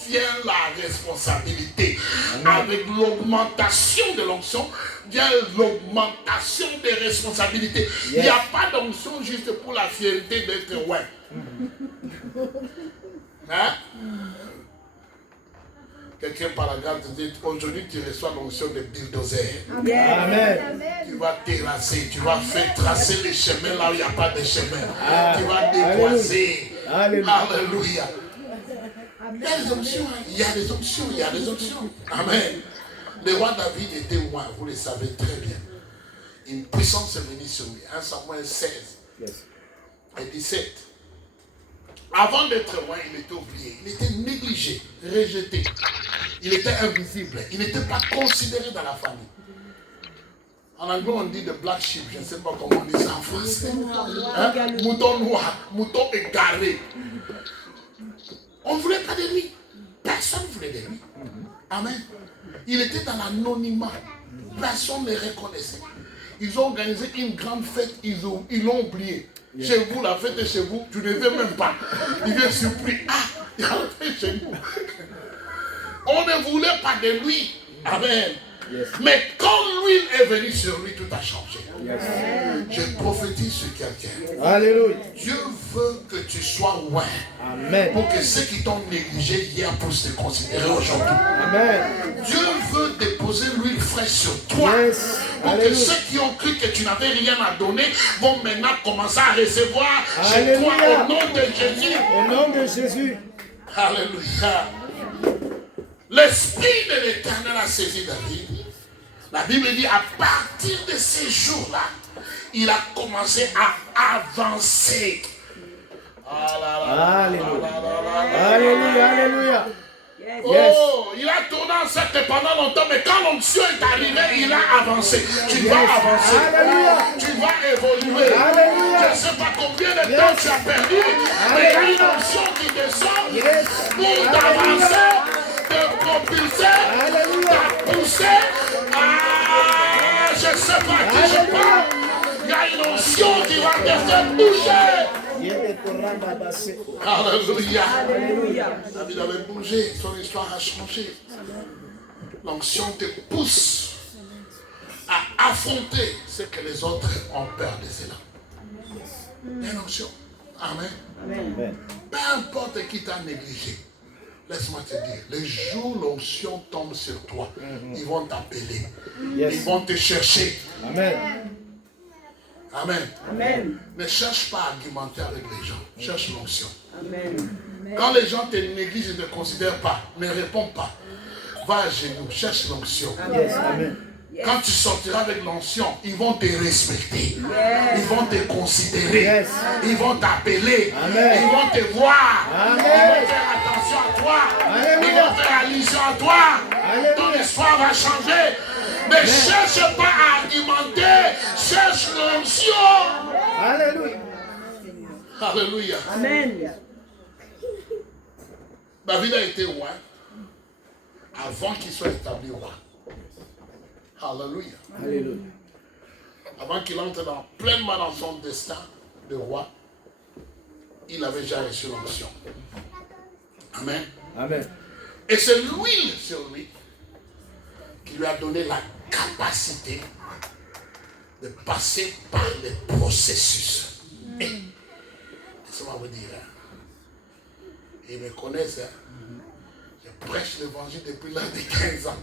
vient la responsabilité. Avec l'augmentation de l'onction vient l'augmentation des responsabilités. Il n'y a pas d'onction juste pour la fierté d'être ouais. Hein? Quelqu'un par la grâce te dit, aujourd'hui tu reçois l'onction de bulldozer. Amen. Tu vas terrasser, tu vas faire tracer les chemins là où il n'y a pas de chemin. Ah. Tu vas déboiser. Alléluia. Alléluia. Il y a des options, hein. Il y a des options, il y a des options. Amen. Le roi David était loin, vous le savez très bien. Une puissance est venue sur lui. 1 Samuel 16 Yes. et 17. Avant d'être loin, il était oublié, il était négligé, rejeté. Il était invisible, il n'était pas considéré dans la famille. En anglais, on dit de black sheep. Je ne sais pas comment on dit ça en français. Hein? Mouton noir, mouton égaré. On ne voulait pas de lui. Personne ne voulait de lui. Amen. Il était dans l'anonymat. Personne ne le reconnaissait. Ils ont organisé une grande fête. Ils l'ont oublié. Chez vous, la fête est chez vous. Tu ne veux même pas. Il vient surpris. Ah, il a fait chez nous. On ne voulait pas de lui. Amen. Yes. Mais quand l'huile est venue sur lui, tout a changé. Yes. Je prophétise sur quelqu'un. Alléluia. Dieu veut que tu sois loin. Amen. Pour que ceux qui t'ont négligé hier puissent te considérer aujourd'hui. Amen. Dieu veut déposer l'huile fraîche sur toi. Yes. Pour que Alléluia. ceux qui ont cru que tu n'avais rien à donner vont maintenant commencer à recevoir chez Alléluia. toi au nom de Jésus. Au nom de Jésus. Alléluia. L'Esprit de l'Éternel a saisi David. La Bible dit à partir de ces jours-là, il a commencé à avancer. Alléluia. Alléluia. Alléluia. Oh, il a tourné enceinte pendant longtemps, mais quand l'onction est arrivée, il a avancé. Tu vas avancer. Alléluia. Tu vas évoluer. Alléluia. Je ne sais pas combien de temps tu as perdu, mais il y a une onction qui descend Yes. pour t'avancer, te propulser, t'apousser. Ah, je ne sais pas qui je parle. Il y a une onction qui va te faire bouger. Alléluia. David avait bougé, son histoire a changé. L'onction te pousse à affronter ce que les autres ont peur de cela. Il y a une onction. Amen. Amen. Peu importe qui t'a négligé, laisse-moi te dire, le jour où l'onction tombe sur toi, ils vont t'appeler. Yes. Ils vont te chercher. Amen. Amen. Amen. Ne cherche pas à argumenter avec les gens. Cherche l'onction. Amen. Quand les gens te négligent et ne te considèrent pas, ne réponds pas. Va à genoux, cherche l'onction. Yes. Amen. Quand tu sortiras avec l'onction, ils vont te respecter. Ils vont te considérer. Yes. Ils vont t'appeler. Amen. Ils vont te voir. Amen. Ils vont faire attention à toi. Alléluia. Ils vont faire allusion à toi. Alléluia. Ton histoire va changer. Ne cherche pas à argumenter. Cherche l'onction. Alléluia. Alléluia. Amen. David a été roi avant qu'il soit établi roi. Alléluia. Alléluia. Avant qu'il entre pleinement dans son destin de roi, il avait déjà reçu l'onction. Amen. Amen. Et c'est l'huile sur lui qui lui a donné la capacité de passer par les processus. Et, laissez-moi vous dire, hein, ils me connaissent, hein, je prêche l'évangile depuis l'âge de 15 ans.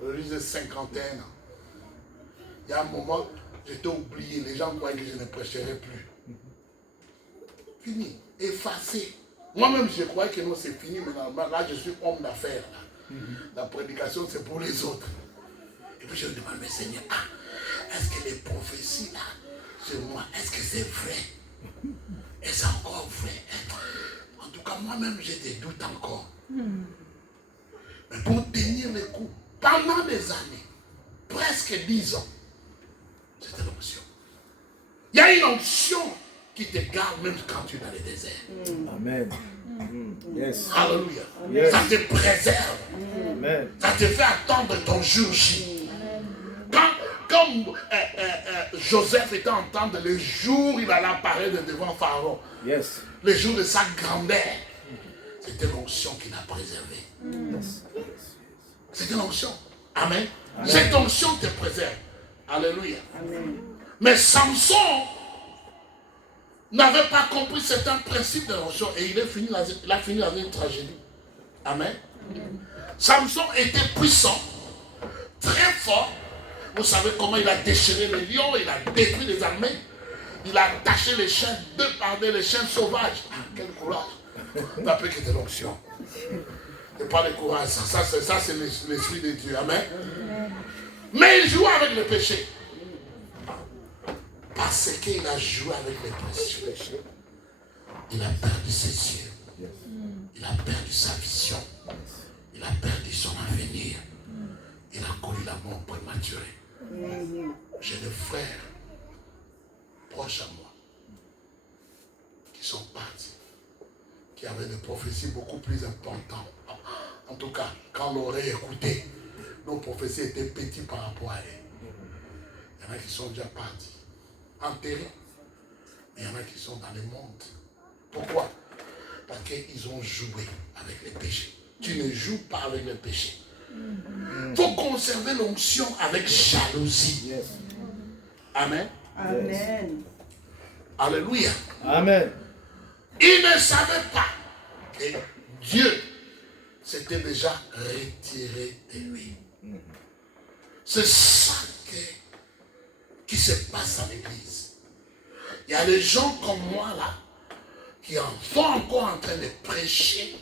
Aujourd'hui, j'ai 51 ans. Il y a un moment, j'étais oublié, les gens croyaient que je ne prêcherais plus. Fini, effacé. Moi-même, je croyais que non, c'est fini, mais là, je suis homme d'affaires. La prédication, c'est pour les autres. Et puis, je me demande, mais Seigneur, est-ce que les prophéties, là, sur moi, est-ce que c'est vrai? Est-ce encore vrai? En tout cas, moi-même, j'ai des doutes encore. Mais pour tenir le coup, pendant des années, presque 10 ans, c'était l'onction. Il y a une onction qui te garde même quand tu es dans le désert. Amen. Yes. Alléluia. Yes. Ça te préserve. Amen. Ça te fait attendre ton jour J. Comme Joseph était en temps de le jour où il allait apparaître devant Pharaon, Yes. le jour de sa grandeur, c'était l'onction qui l'a préservé. Yes. C'était l'onction. Amen. Cette onction te préserve. Alléluia. Amen. Mais Samson n'avait pas compris certains principes de l'onction et il a fini dans une tragédie. Amen. Samson était puissant, très fort. Vous savez comment il a déchiré les lions, il a détruit les armées, il a attaché les chiens, deux par deux, les chiens sauvages. Ah, quel courage. Pas peu que de l'onction. Et pas de courage, ça c'est l'esprit de Dieu. Amen. Mais il jouait avec le péché. Parce qu'il a joué avec les péchés, il a perdu ses yeux. Il a perdu sa vision. Il a perdu son avenir. il a connu la mort prématurée. J'ai des frères proches à moi qui sont partis, qui avaient des prophéties beaucoup plus importantes. En tout cas, quand on l'aurait écouté, nos prophéties étaient petites par rapport à elles. Il y en a qui sont déjà partis, enterrés, mais il y en a qui sont dans le monde. Pourquoi? Parce qu'ils ont joué avec les péchés. Tu ne joues pas avec les péchés. Il faut conserver l'onction avec jalousie. Yes. Amen. Amen. Alléluia. Amen. Il ne savait pas que Dieu s'était déjà retiré de lui. C'est ça qui se passe à l'église. Il y a des gens comme moi là qui sont encore en train de prêcher,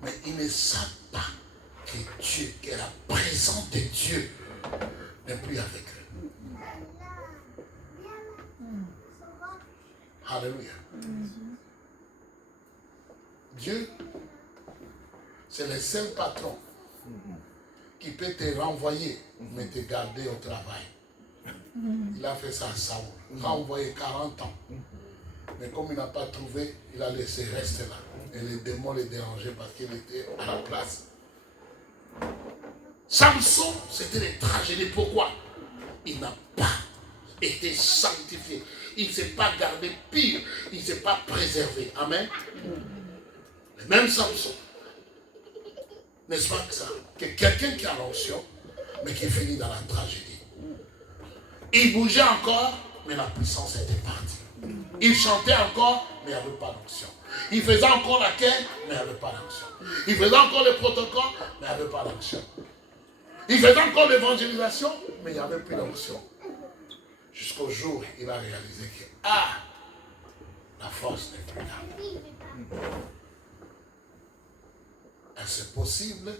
mais ils ne savent pas que Dieu, que la présence de Dieu n'est plus avec eux. Alléluia. Dieu, c'est le seul patron qui peut te renvoyer, mais te garder au travail. Il a fait ça à Saoul. Renvoyé 40 ans. Mais comme il n'a pas trouvé, il a laissé rester là. Et les démons les dérangeaient parce qu'il était à la place. Samson, c'était des tragédies. Pourquoi? Il n'a pas été sanctifié. Il ne s'est pas gardé pire. Il ne s'est pas préservé. Amen. Le même Samson. N'est-ce pas que ça? Que quelqu'un qui a l'onction, mais qui finit dans la tragédie. Il bougeait encore, mais la puissance était partie. Il chantait encore, mais il n'y avait pas d'onction. Il faisait encore la quête, mais il n'y avait pas d'onction. Il faisait encore le protocole, mais il n'y avait pas d'onction. Il faisait encore l'évangélisation, mais il n'y avait plus d'onction. Jusqu'au jour où il a réalisé que, la force n'est plus là. Et c'est possible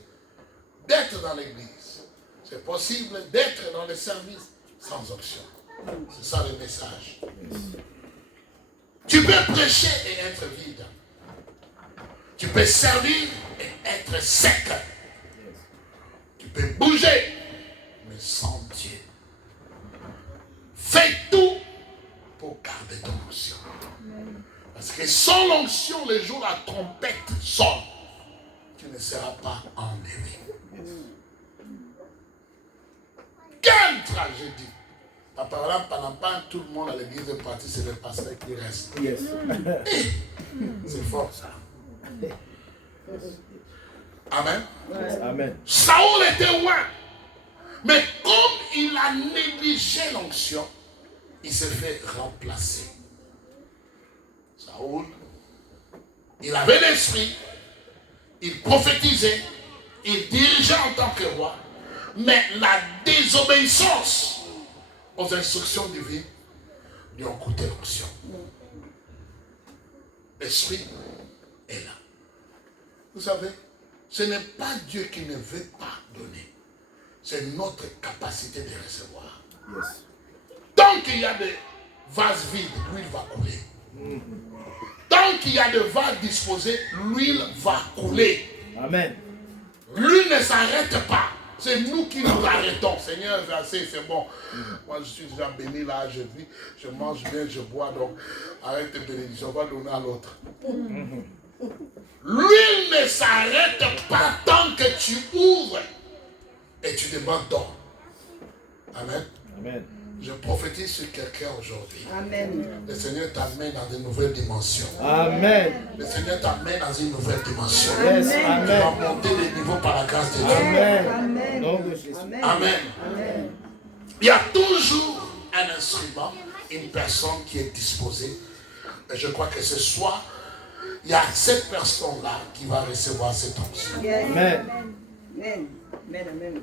d'être dans l'église. C'est possible d'être dans le service sans onction. C'est ça le message. Tu peux prêcher et être vide. Tu peux servir et être sec. Tu peux bouger, mais sans Dieu. Fais tout pour garder ton onction. Parce que sans l'onction, le jour où la trompette sonne, tu ne seras pas enlevé. Quelle tragédie! Pendant tout le monde à l'église est parti, c'est le pasteur qui reste. Yes. C'est fort ça. Amen. Amen. Saoul était loin. Mais comme il a négligé l'onction, il s'est fait remplacer. Saoul, il avait l'esprit, il prophétisait, il dirigeait en tant que roi, mais la désobéissance aux instructions divines lui ont coûté l'onction. L'esprit est là. Vous savez, ce n'est pas Dieu qui ne veut pas donner. C'est notre capacité de recevoir. Yes. Tant qu'il y a des vases vides, l'huile va couler. Tant qu'il y a des vases disposés, l'huile va couler. Amen. L'huile ne s'arrête pas. C'est nous qui nous arrêtons. Seigneur, c'est bon. Moi, je suis déjà béni là, je vis, je mange bien, je bois. Donc, arrête tes bénédictions, on va donner à l'autre. L'huile ne s'arrête pas tant que tu ouvres et tu demandes d'or. Amen. Amen. Je prophétise sur quelqu'un aujourd'hui. Amen. Le Seigneur t'amène dans de nouvelles dimensions. Amen. Le Seigneur t'amène dans une nouvelle dimension. Yes. Tu vas Amen. monter les niveaux par la grâce de Dieu. Amen. Amen. Nom de Jésus. Amen. Amen. Amen. Il y a toujours un instrument, une personne qui est disposée. Et je crois que ce soir, il y a cette personne-là qui va recevoir cette onction. Yes. Amen. Amen. Amen. Amen.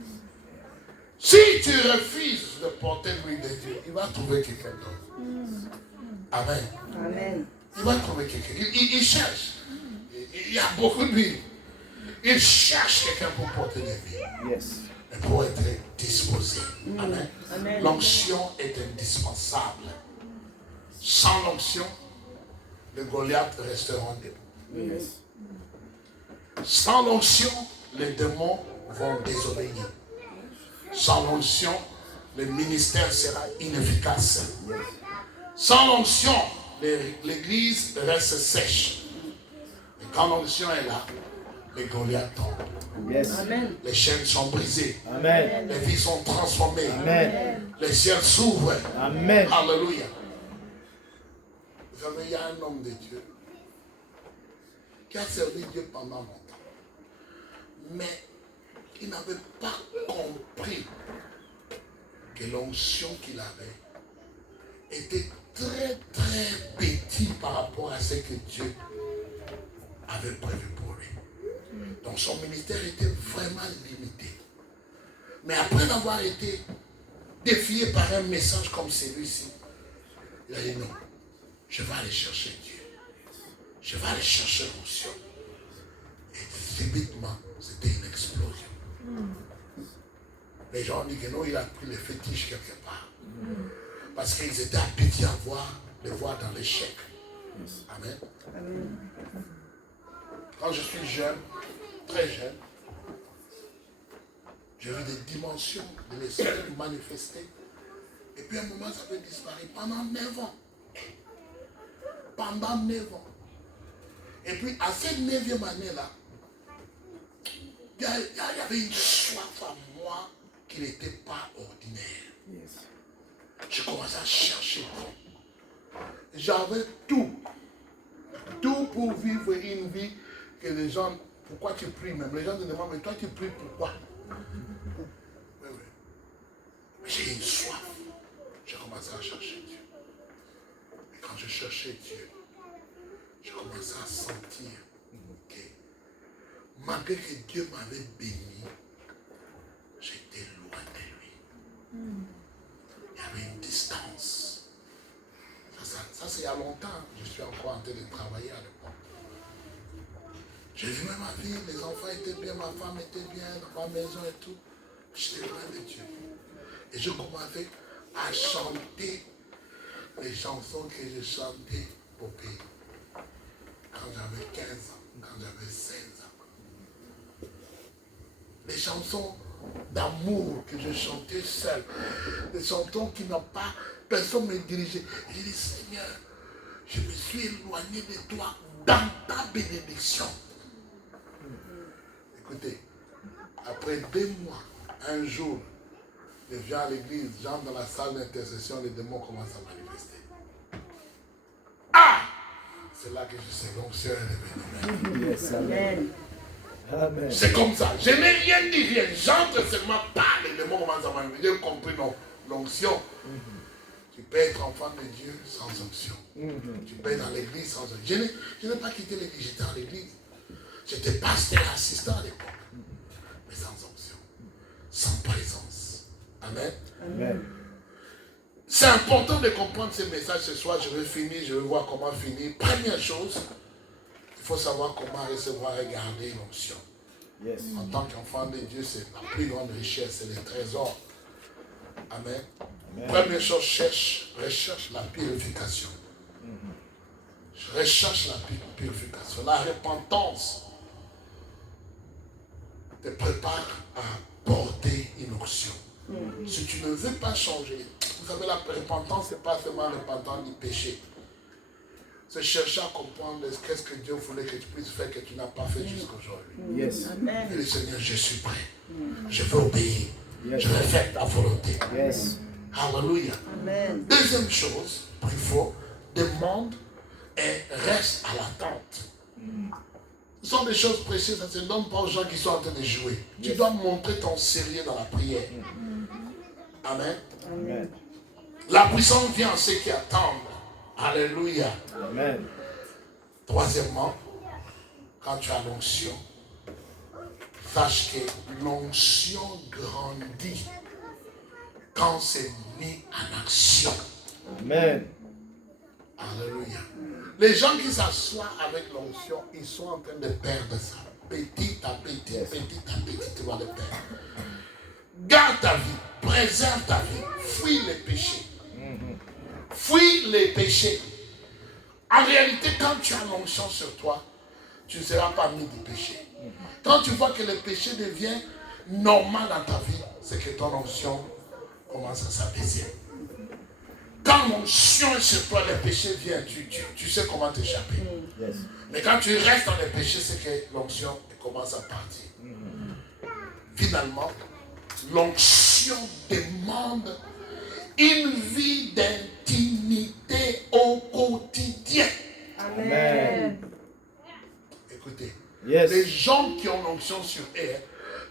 Si tu refuses de porter l'huile de Dieu, il va trouver quelqu'un d'autre. Amen. Amen. Il va trouver quelqu'un. Il cherche. Il y a beaucoup d'huile. Il cherche quelqu'un pour porter l'huile. Yes. Mais pour être disposé. Amen. Amen. L'onction est indispensable. Sans l'onction, les Goliaths resteront debout. Yes. Sans l'onction, les démons vont désobéir. Sans l'onction, le ministère sera inefficace. Sans l'onction, l'église reste sèche. Et quand l'onction est là, les Goliaths tombent. Yes. Amen. Les chaînes sont brisées. Amen. Les vies sont transformées. Amen. Les ciels s'ouvrent. Amen. Alléluia. Vous savez, il y a un homme de Dieu qui a servi Dieu pendant longtemps. Mais il n'avait pas compris que l'onction qu'il avait était très très petit par rapport à ce que Dieu avait prévu pour lui. Donc son ministère était vraiment limité. Mais après avoir été défié par un message comme celui-ci, il a dit non, je vais aller chercher Dieu. Je vais aller chercher l'onction. Et subitement, c'était une explosion. Les gens ont dit que non, il a pris les fétiches quelque part. Parce qu'ils étaient habitués à les voir dans l'échec. Amen. Amen. Quand je suis jeune, très jeune, j'ai vu des dimensions de l'esprit manifester. Et puis à un moment, ça avait disparu pendant 9 ans. Pendant 9 ans. Et puis à cette 9e année-là, il y avait une soif à moi qui n'était pas ordinaire. Yes. Je commençais à chercher. J'avais tout. Tout pour vivre une vie que les gens... Pourquoi tu pries même? Les gens te demandent, mais toi tu pries pourquoi? Oui, oui. J'ai une soif. J'ai commencé à chercher Dieu. Et quand je cherchais Dieu, je commençais à sentir que malgré que Dieu m'avait béni, j'étais loin de lui. Il y avait une distance. Ça c'est il y a longtemps. Je suis encore en train de travailler à l'époque. J'ai vu même ma vie, les enfants étaient bien, ma femme était bien, dans ma maison et tout. J'étais loin de Dieu. Et je commençais à chanter les chansons que je chantais au pays. Quand j'avais 15 ans, quand j'avais 16 ans. Les chansons d'amour que je chantais seul. Des chansons qui n'ont pas, personne ne me dirigeait. J'ai dit, Seigneur, je me suis éloigné de toi dans ta bénédiction. Écoutez, après 2 mois, un jour, je viens à l'église, j'entre dans la salle d'intercession, les démons commencent à manifester. Ah! C'est là que je sais que l'onction est revenue. Yes. Amen. Amen. C'est comme ça. Je n'ai rien dit, rien. J'entre seulement par les démons commencent à manifester. J'ai compris, non. L'onction. Tu peux être enfant de Dieu sans onction. Tu peux être dans l'église sans onction. Je n'ai pas quitté l'église, j'étais dans l'église. J'étais pasteur assistant à l'époque. Mais sans onction. Sans présence. Amen. Amen. C'est important de comprendre ce message ce soir. Je vais finir, je vais voir comment finir. Première chose, il faut savoir comment recevoir et garder l'onction. Yes. En tant qu'enfant de Dieu, c'est la plus grande richesse, c'est les trésors. Amen. Amen. Première chose, recherche la purification. Je recherche la purification. La repentance te prépare à porter une onction. Si tu ne veux pas changer, vous savez, la repentance, ce n'est pas seulement repentant du péché. C'est chercher à comprendre qu'est-ce que Dieu voulait que tu puisses faire que tu n'as pas fait jusqu'aujourd'hui. Yes. Amen. Et le Seigneur, je suis prêt. Je veux obéir. Yes. Je vais faire ta volonté. Yes. Alléluia. Amen. Deuxième chose, il faut demande et reste à l'attente. Ce sont des choses précieuses, ça ne se donne pas aux gens qui sont en train de jouer. Tu dois montrer ton sérieux dans la prière. Amen. Amen. La puissance vient à ceux qui attendent. Alléluia. Amen. Troisièmement, quand tu as l'onction, sache que l'onction grandit quand c'est mis en action. Amen. Alléluia. Les gens qui s'assoient avec l'onction, ils sont en train de perdre ça. Petit à petit, petit à petit, tu vas le perdre. Garde ta vie, préserve ta vie, fuis les péchés. Fuis les péchés. En réalité, quand tu as l'onction sur toi, tu ne seras pas mis du péché. Quand tu vois que le péché devient normal dans ta vie, c'est que ton onction commence à s'abaisser. Quand l'onction est sur toi, les péchés viennent, tu sais comment t'échapper. Yes. Mais quand tu restes dans les péchés, c'est que l'onction commence à partir. Finalement, l'onction demande une vie d'intimité au quotidien. Amen. Écoutez, Yes. les gens qui ont l'onction sur eux,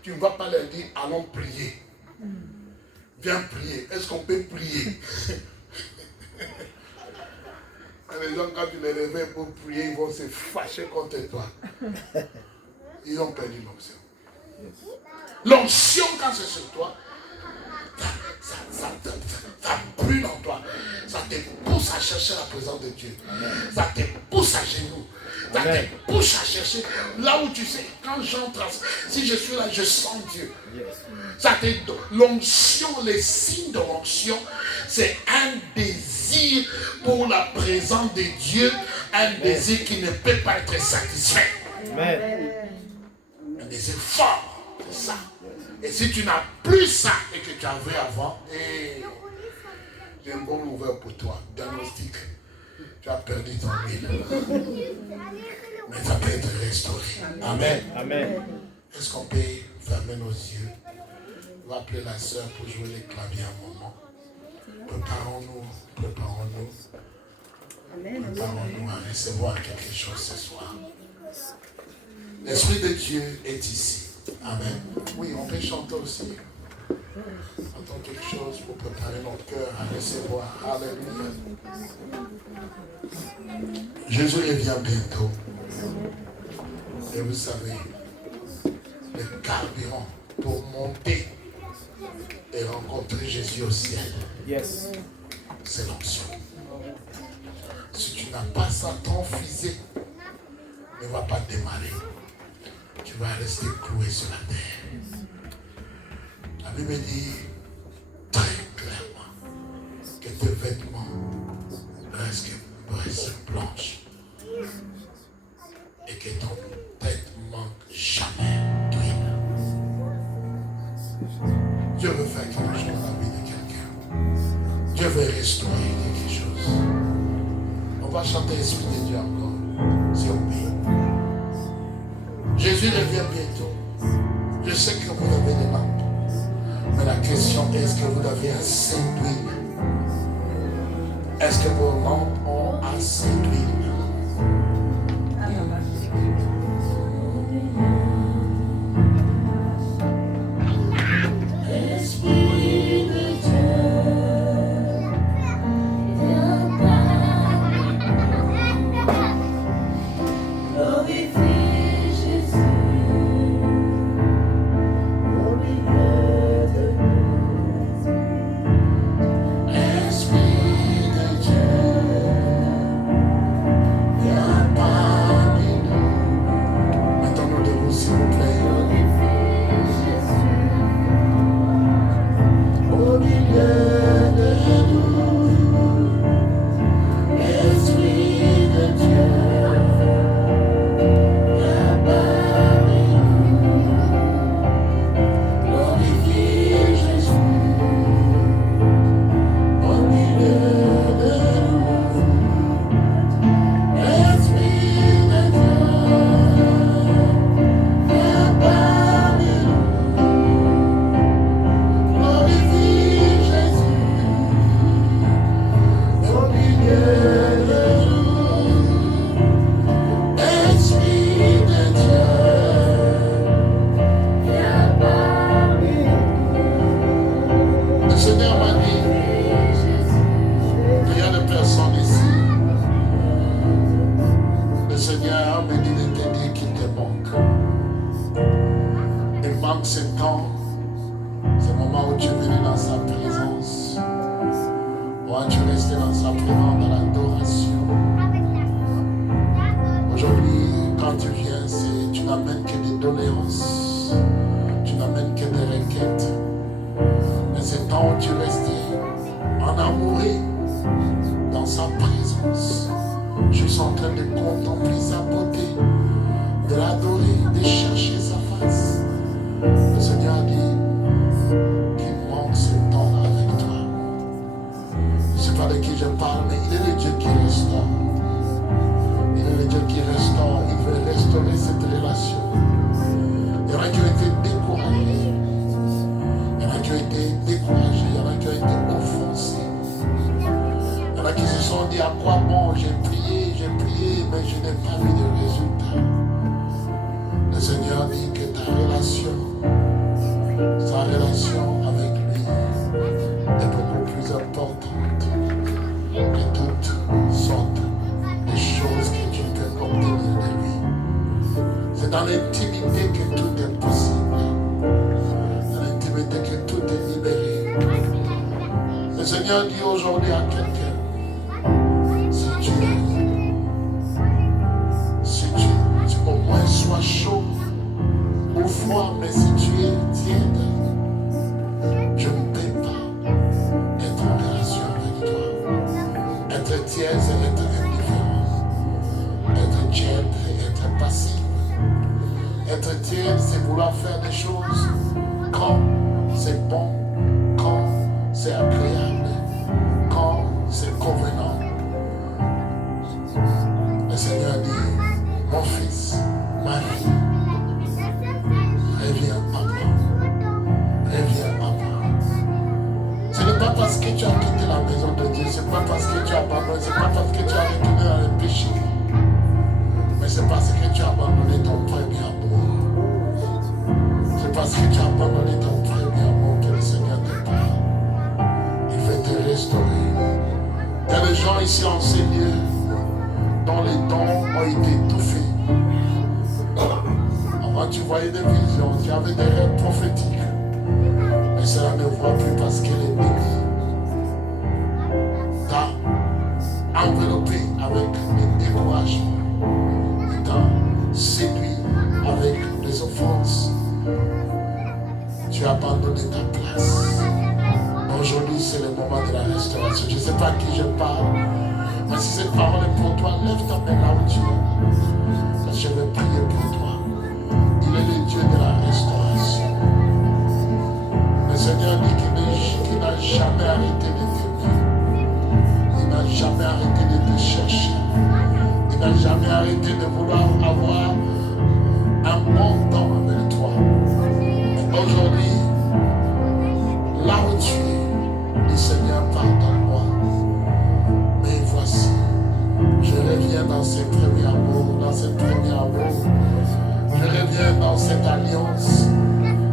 tu ne vas pas leur dire allons prier. Viens prier. Est-ce qu'on peut prier? Les gens, quand tu les réveilles pour prier, ils vont se fâcher contre toi. Ils ont perdu l'onction. L'onction, quand c'est sur toi, ça brûle en toi. Ça te pousse à chercher la présence de Dieu. Ça te pousse à genoux. Ça Amen. te pousse à chercher là où tu sais, quand j'entre, si je suis là, je sens Dieu. Yes. L'onction, les signes de l'onction, c'est un désir pour la présence de Dieu, un désir qui ne peut pas être satisfait. Amen. Un désir fort, c'est ça. Et si tu n'as plus ça et que tu avais avant, j'ai un bon ouvert pour toi, diagnostic. Tu as perdu ton vie. Mais ça peut être restauré. Amen. Amen. Est-ce qu'on peut fermer nos yeux? On va appeler la sœur pour jouer les claviers un moment. Préparons-nous. Amen. Préparons-nous à recevoir quelque chose ce soir. L'Esprit de Dieu est ici. Amen. Oui, on peut chanter aussi. Chantons quelque chose pour préparer notre cœur à recevoir. Alléluia. Jésus revient bientôt. Et vous savez, le carburant pour monter et rencontrer Jésus au ciel, Yes. c'est l'onction. Si tu n'as pas ça, ton physique ne va pas démarrer. Tu vas rester cloué sur la terre. La Bible dit très clairement que tes vêtements restent blanches et que ton tête manque jamais d'huile. Dieu veut faire quelque chose dans la vie de quelqu'un. Dieu veut restaurer quelque chose. On va chanter l'Esprit de Dieu encore, si on peut. Jésus revient bientôt. Je sais que vous avez des lampes. Mais la question est, est-ce que vous avez assez d'huile? Est-ce que vos lampes ont assez d'huile? Le Seigneur a dit pas de qui je parle, mais il est le Dieu qui restaure. Il est le Dieu qui restaure. Il veut restaurer cette relation. Il y en a qui ont été découragés. Il y en a qui ont été découragés. Il y en a qui ont été offensés. Il y en a qui se sont dit à quoi bon, j'ai prié, mais je n'ai pas vu de résultat. Le Seigneur dit que ta relation, sa relation avec lui est beaucoup plus importante que toutes sortes de choses que tu peux obtenir de lui. C'est dans l'intimité que tout est possible. Dans l'intimité que tout est libéré. Le Seigneur dit aujourd'hui à quelqu'un, si tu au moins sois chaud ou froid, mais si tu es tiède, je ne peux pas être en relation avec toi. Être tiède, c'est être indifférent. Être tiède, c'est être passif. Être tiède, c'est vouloir faire des choses quand c'est bon, quand c'est agréable, quand c'est convenant. Le Seigneur dit, mon fils, ma fille, reviens à moi. Reviens à moi. Ce n'est pas parce que tu as quitté la maison de Dieu, ce n'est pas parce que tu as abandonné, ce n'est pas parce que tu as retourné dans le péché, mais c'est parce que tu as abandonné ton premier amour. C'est parce que tu as abandonné ton premier amour que le Seigneur te parle. Il veut te restaurer. Il y a des gens ici en ces lieux dont les dons ont été étouffés. Avant, tu voyais des visions, tu avais des rêves prophétiques. Mais cela ne voit plus parce que l'ennemi t'a enveloppé avec les découragements. Il t'a séduit avec les offenses. Tu as abandonné ta place. Aujourd'hui, c'est le moment de la restauration. Je ne sais pas à qui je parle. Mais si cette parole est pour toi, lève ta main là où tu es. Parce que je vais prier pour toi. Il est le Dieu de la restauration. Le Seigneur dit qu'il n'a jamais arrêté de t'aimer. Il n'a jamais arrêté de te chercher. Il n'a jamais arrêté de vouloir avoir un bon temps avec toi. Mais aujourd'hui, là où tu es, dis Seigneur, pardonne-moi. Mais voici, je reviens dans ce premier amour, dans ce premier amour. Je reviens dans cette alliance.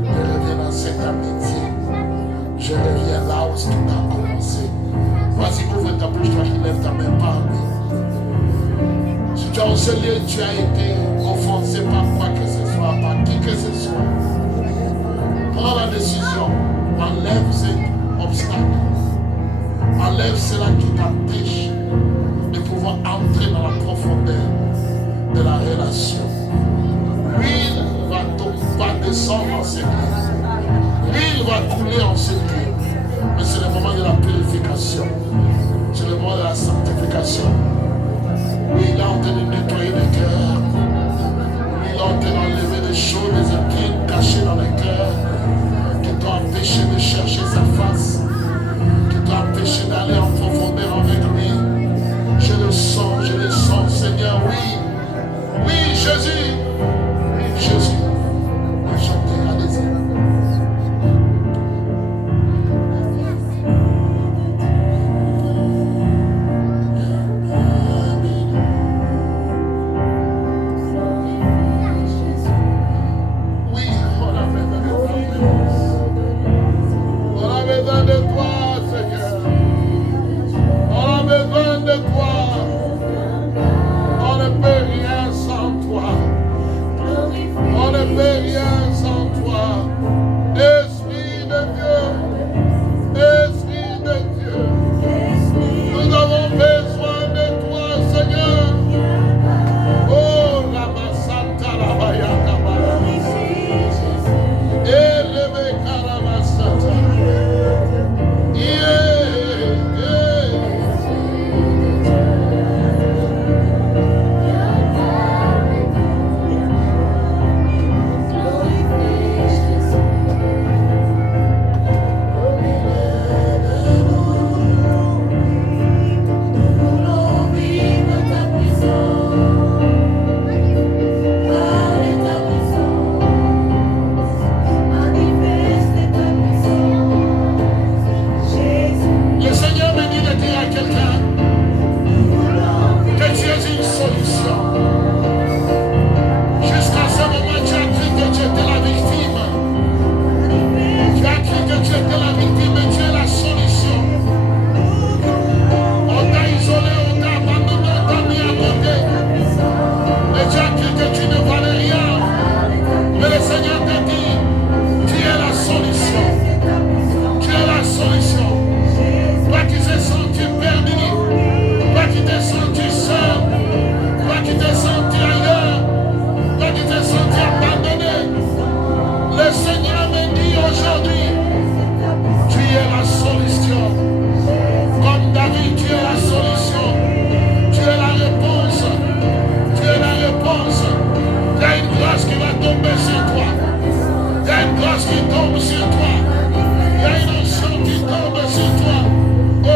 Je reviens dans cette amitié. Je reviens là où tout a commencé. Vas-y, ouvre ta bouche, toi qui lèves ta main, parle. Si tu as en ce lieu, tu as été offensé par quoi que ce soit, par qui que ce soit. Prends la décision. Enlève cet obstacle. Enlève cela qui t'empêche de pouvoir entrer dans la profondeur de la relation. L'huile va descendre en ce lieu. L'huile va couler en ce lieu. Mais c'est le moment de la purification. C'est le moment de la sanctification. Oui, il est en train de nettoyer le cœur. Oui, il est en train d'enlever des choses, des épines cachées dans le cœur qui t'ont empêché de chercher sa face, qui t'ont empêché d'aller en profondeur avec lui. Je le sens, Seigneur, oui. Oui, Jésus. Oui, Jésus. Oui, chantez, allez-y.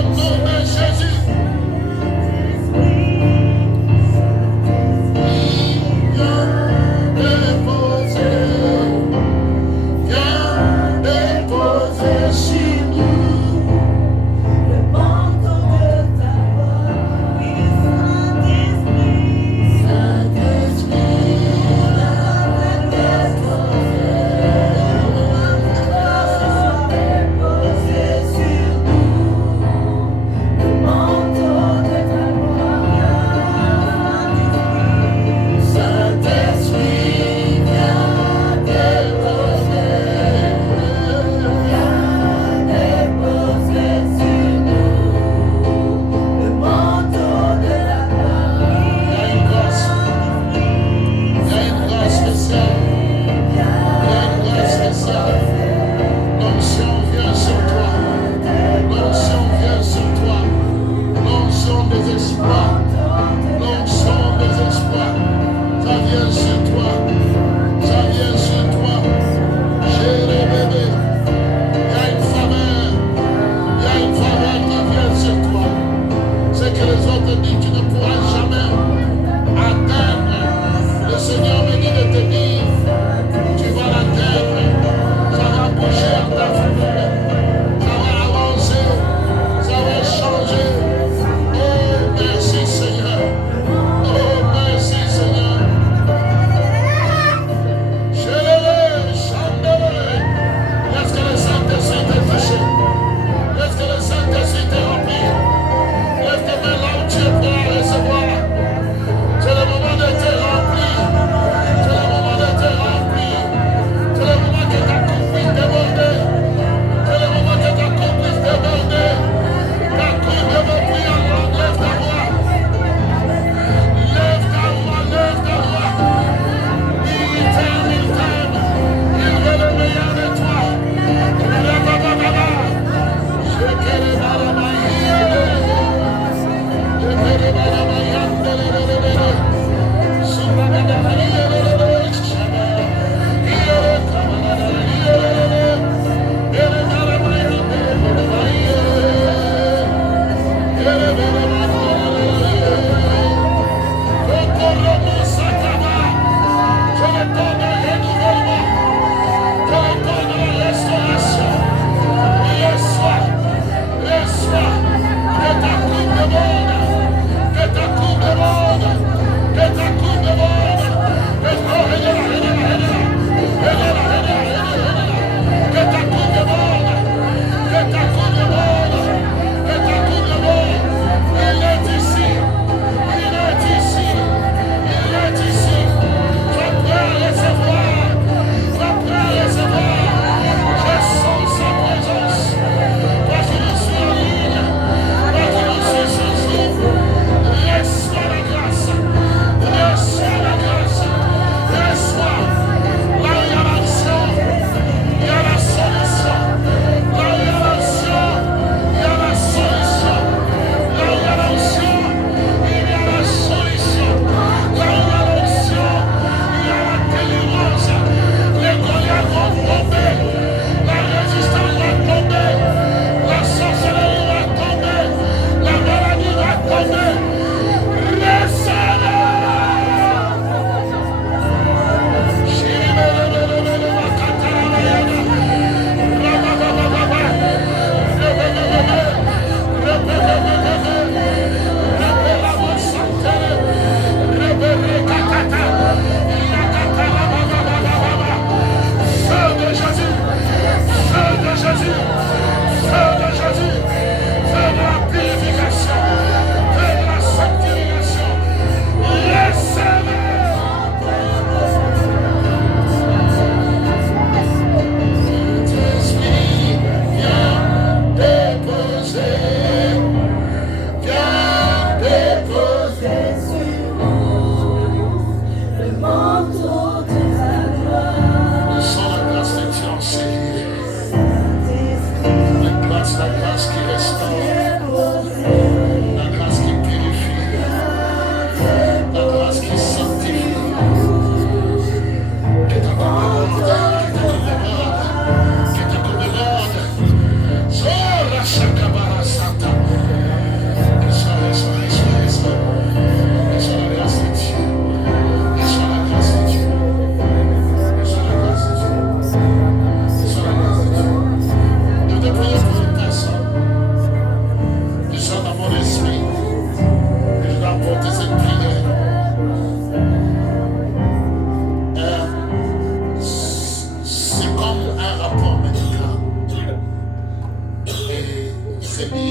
nom de Jésus. Viens déposer sur nous. Le manteau de ta gloire, oui, Saint-Esprit, Saint-Esprit, déposer sur nous. Le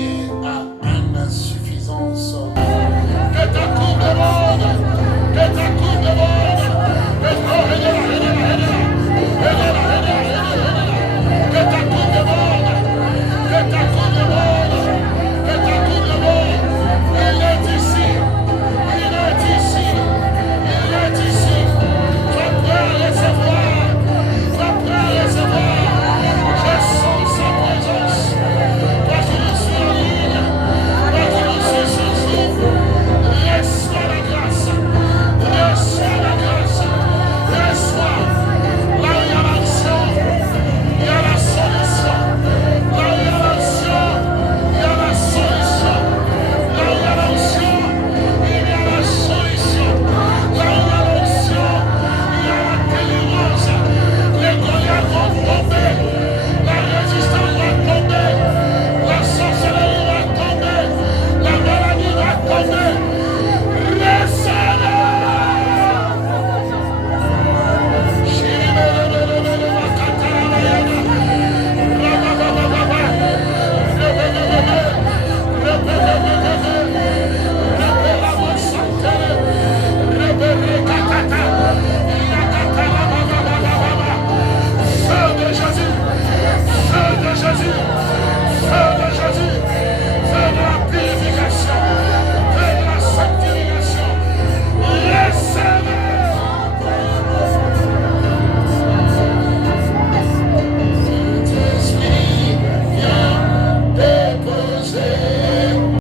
lié à une insuffisance. Que ta coupe de monde, que ta coupe de monde, que ton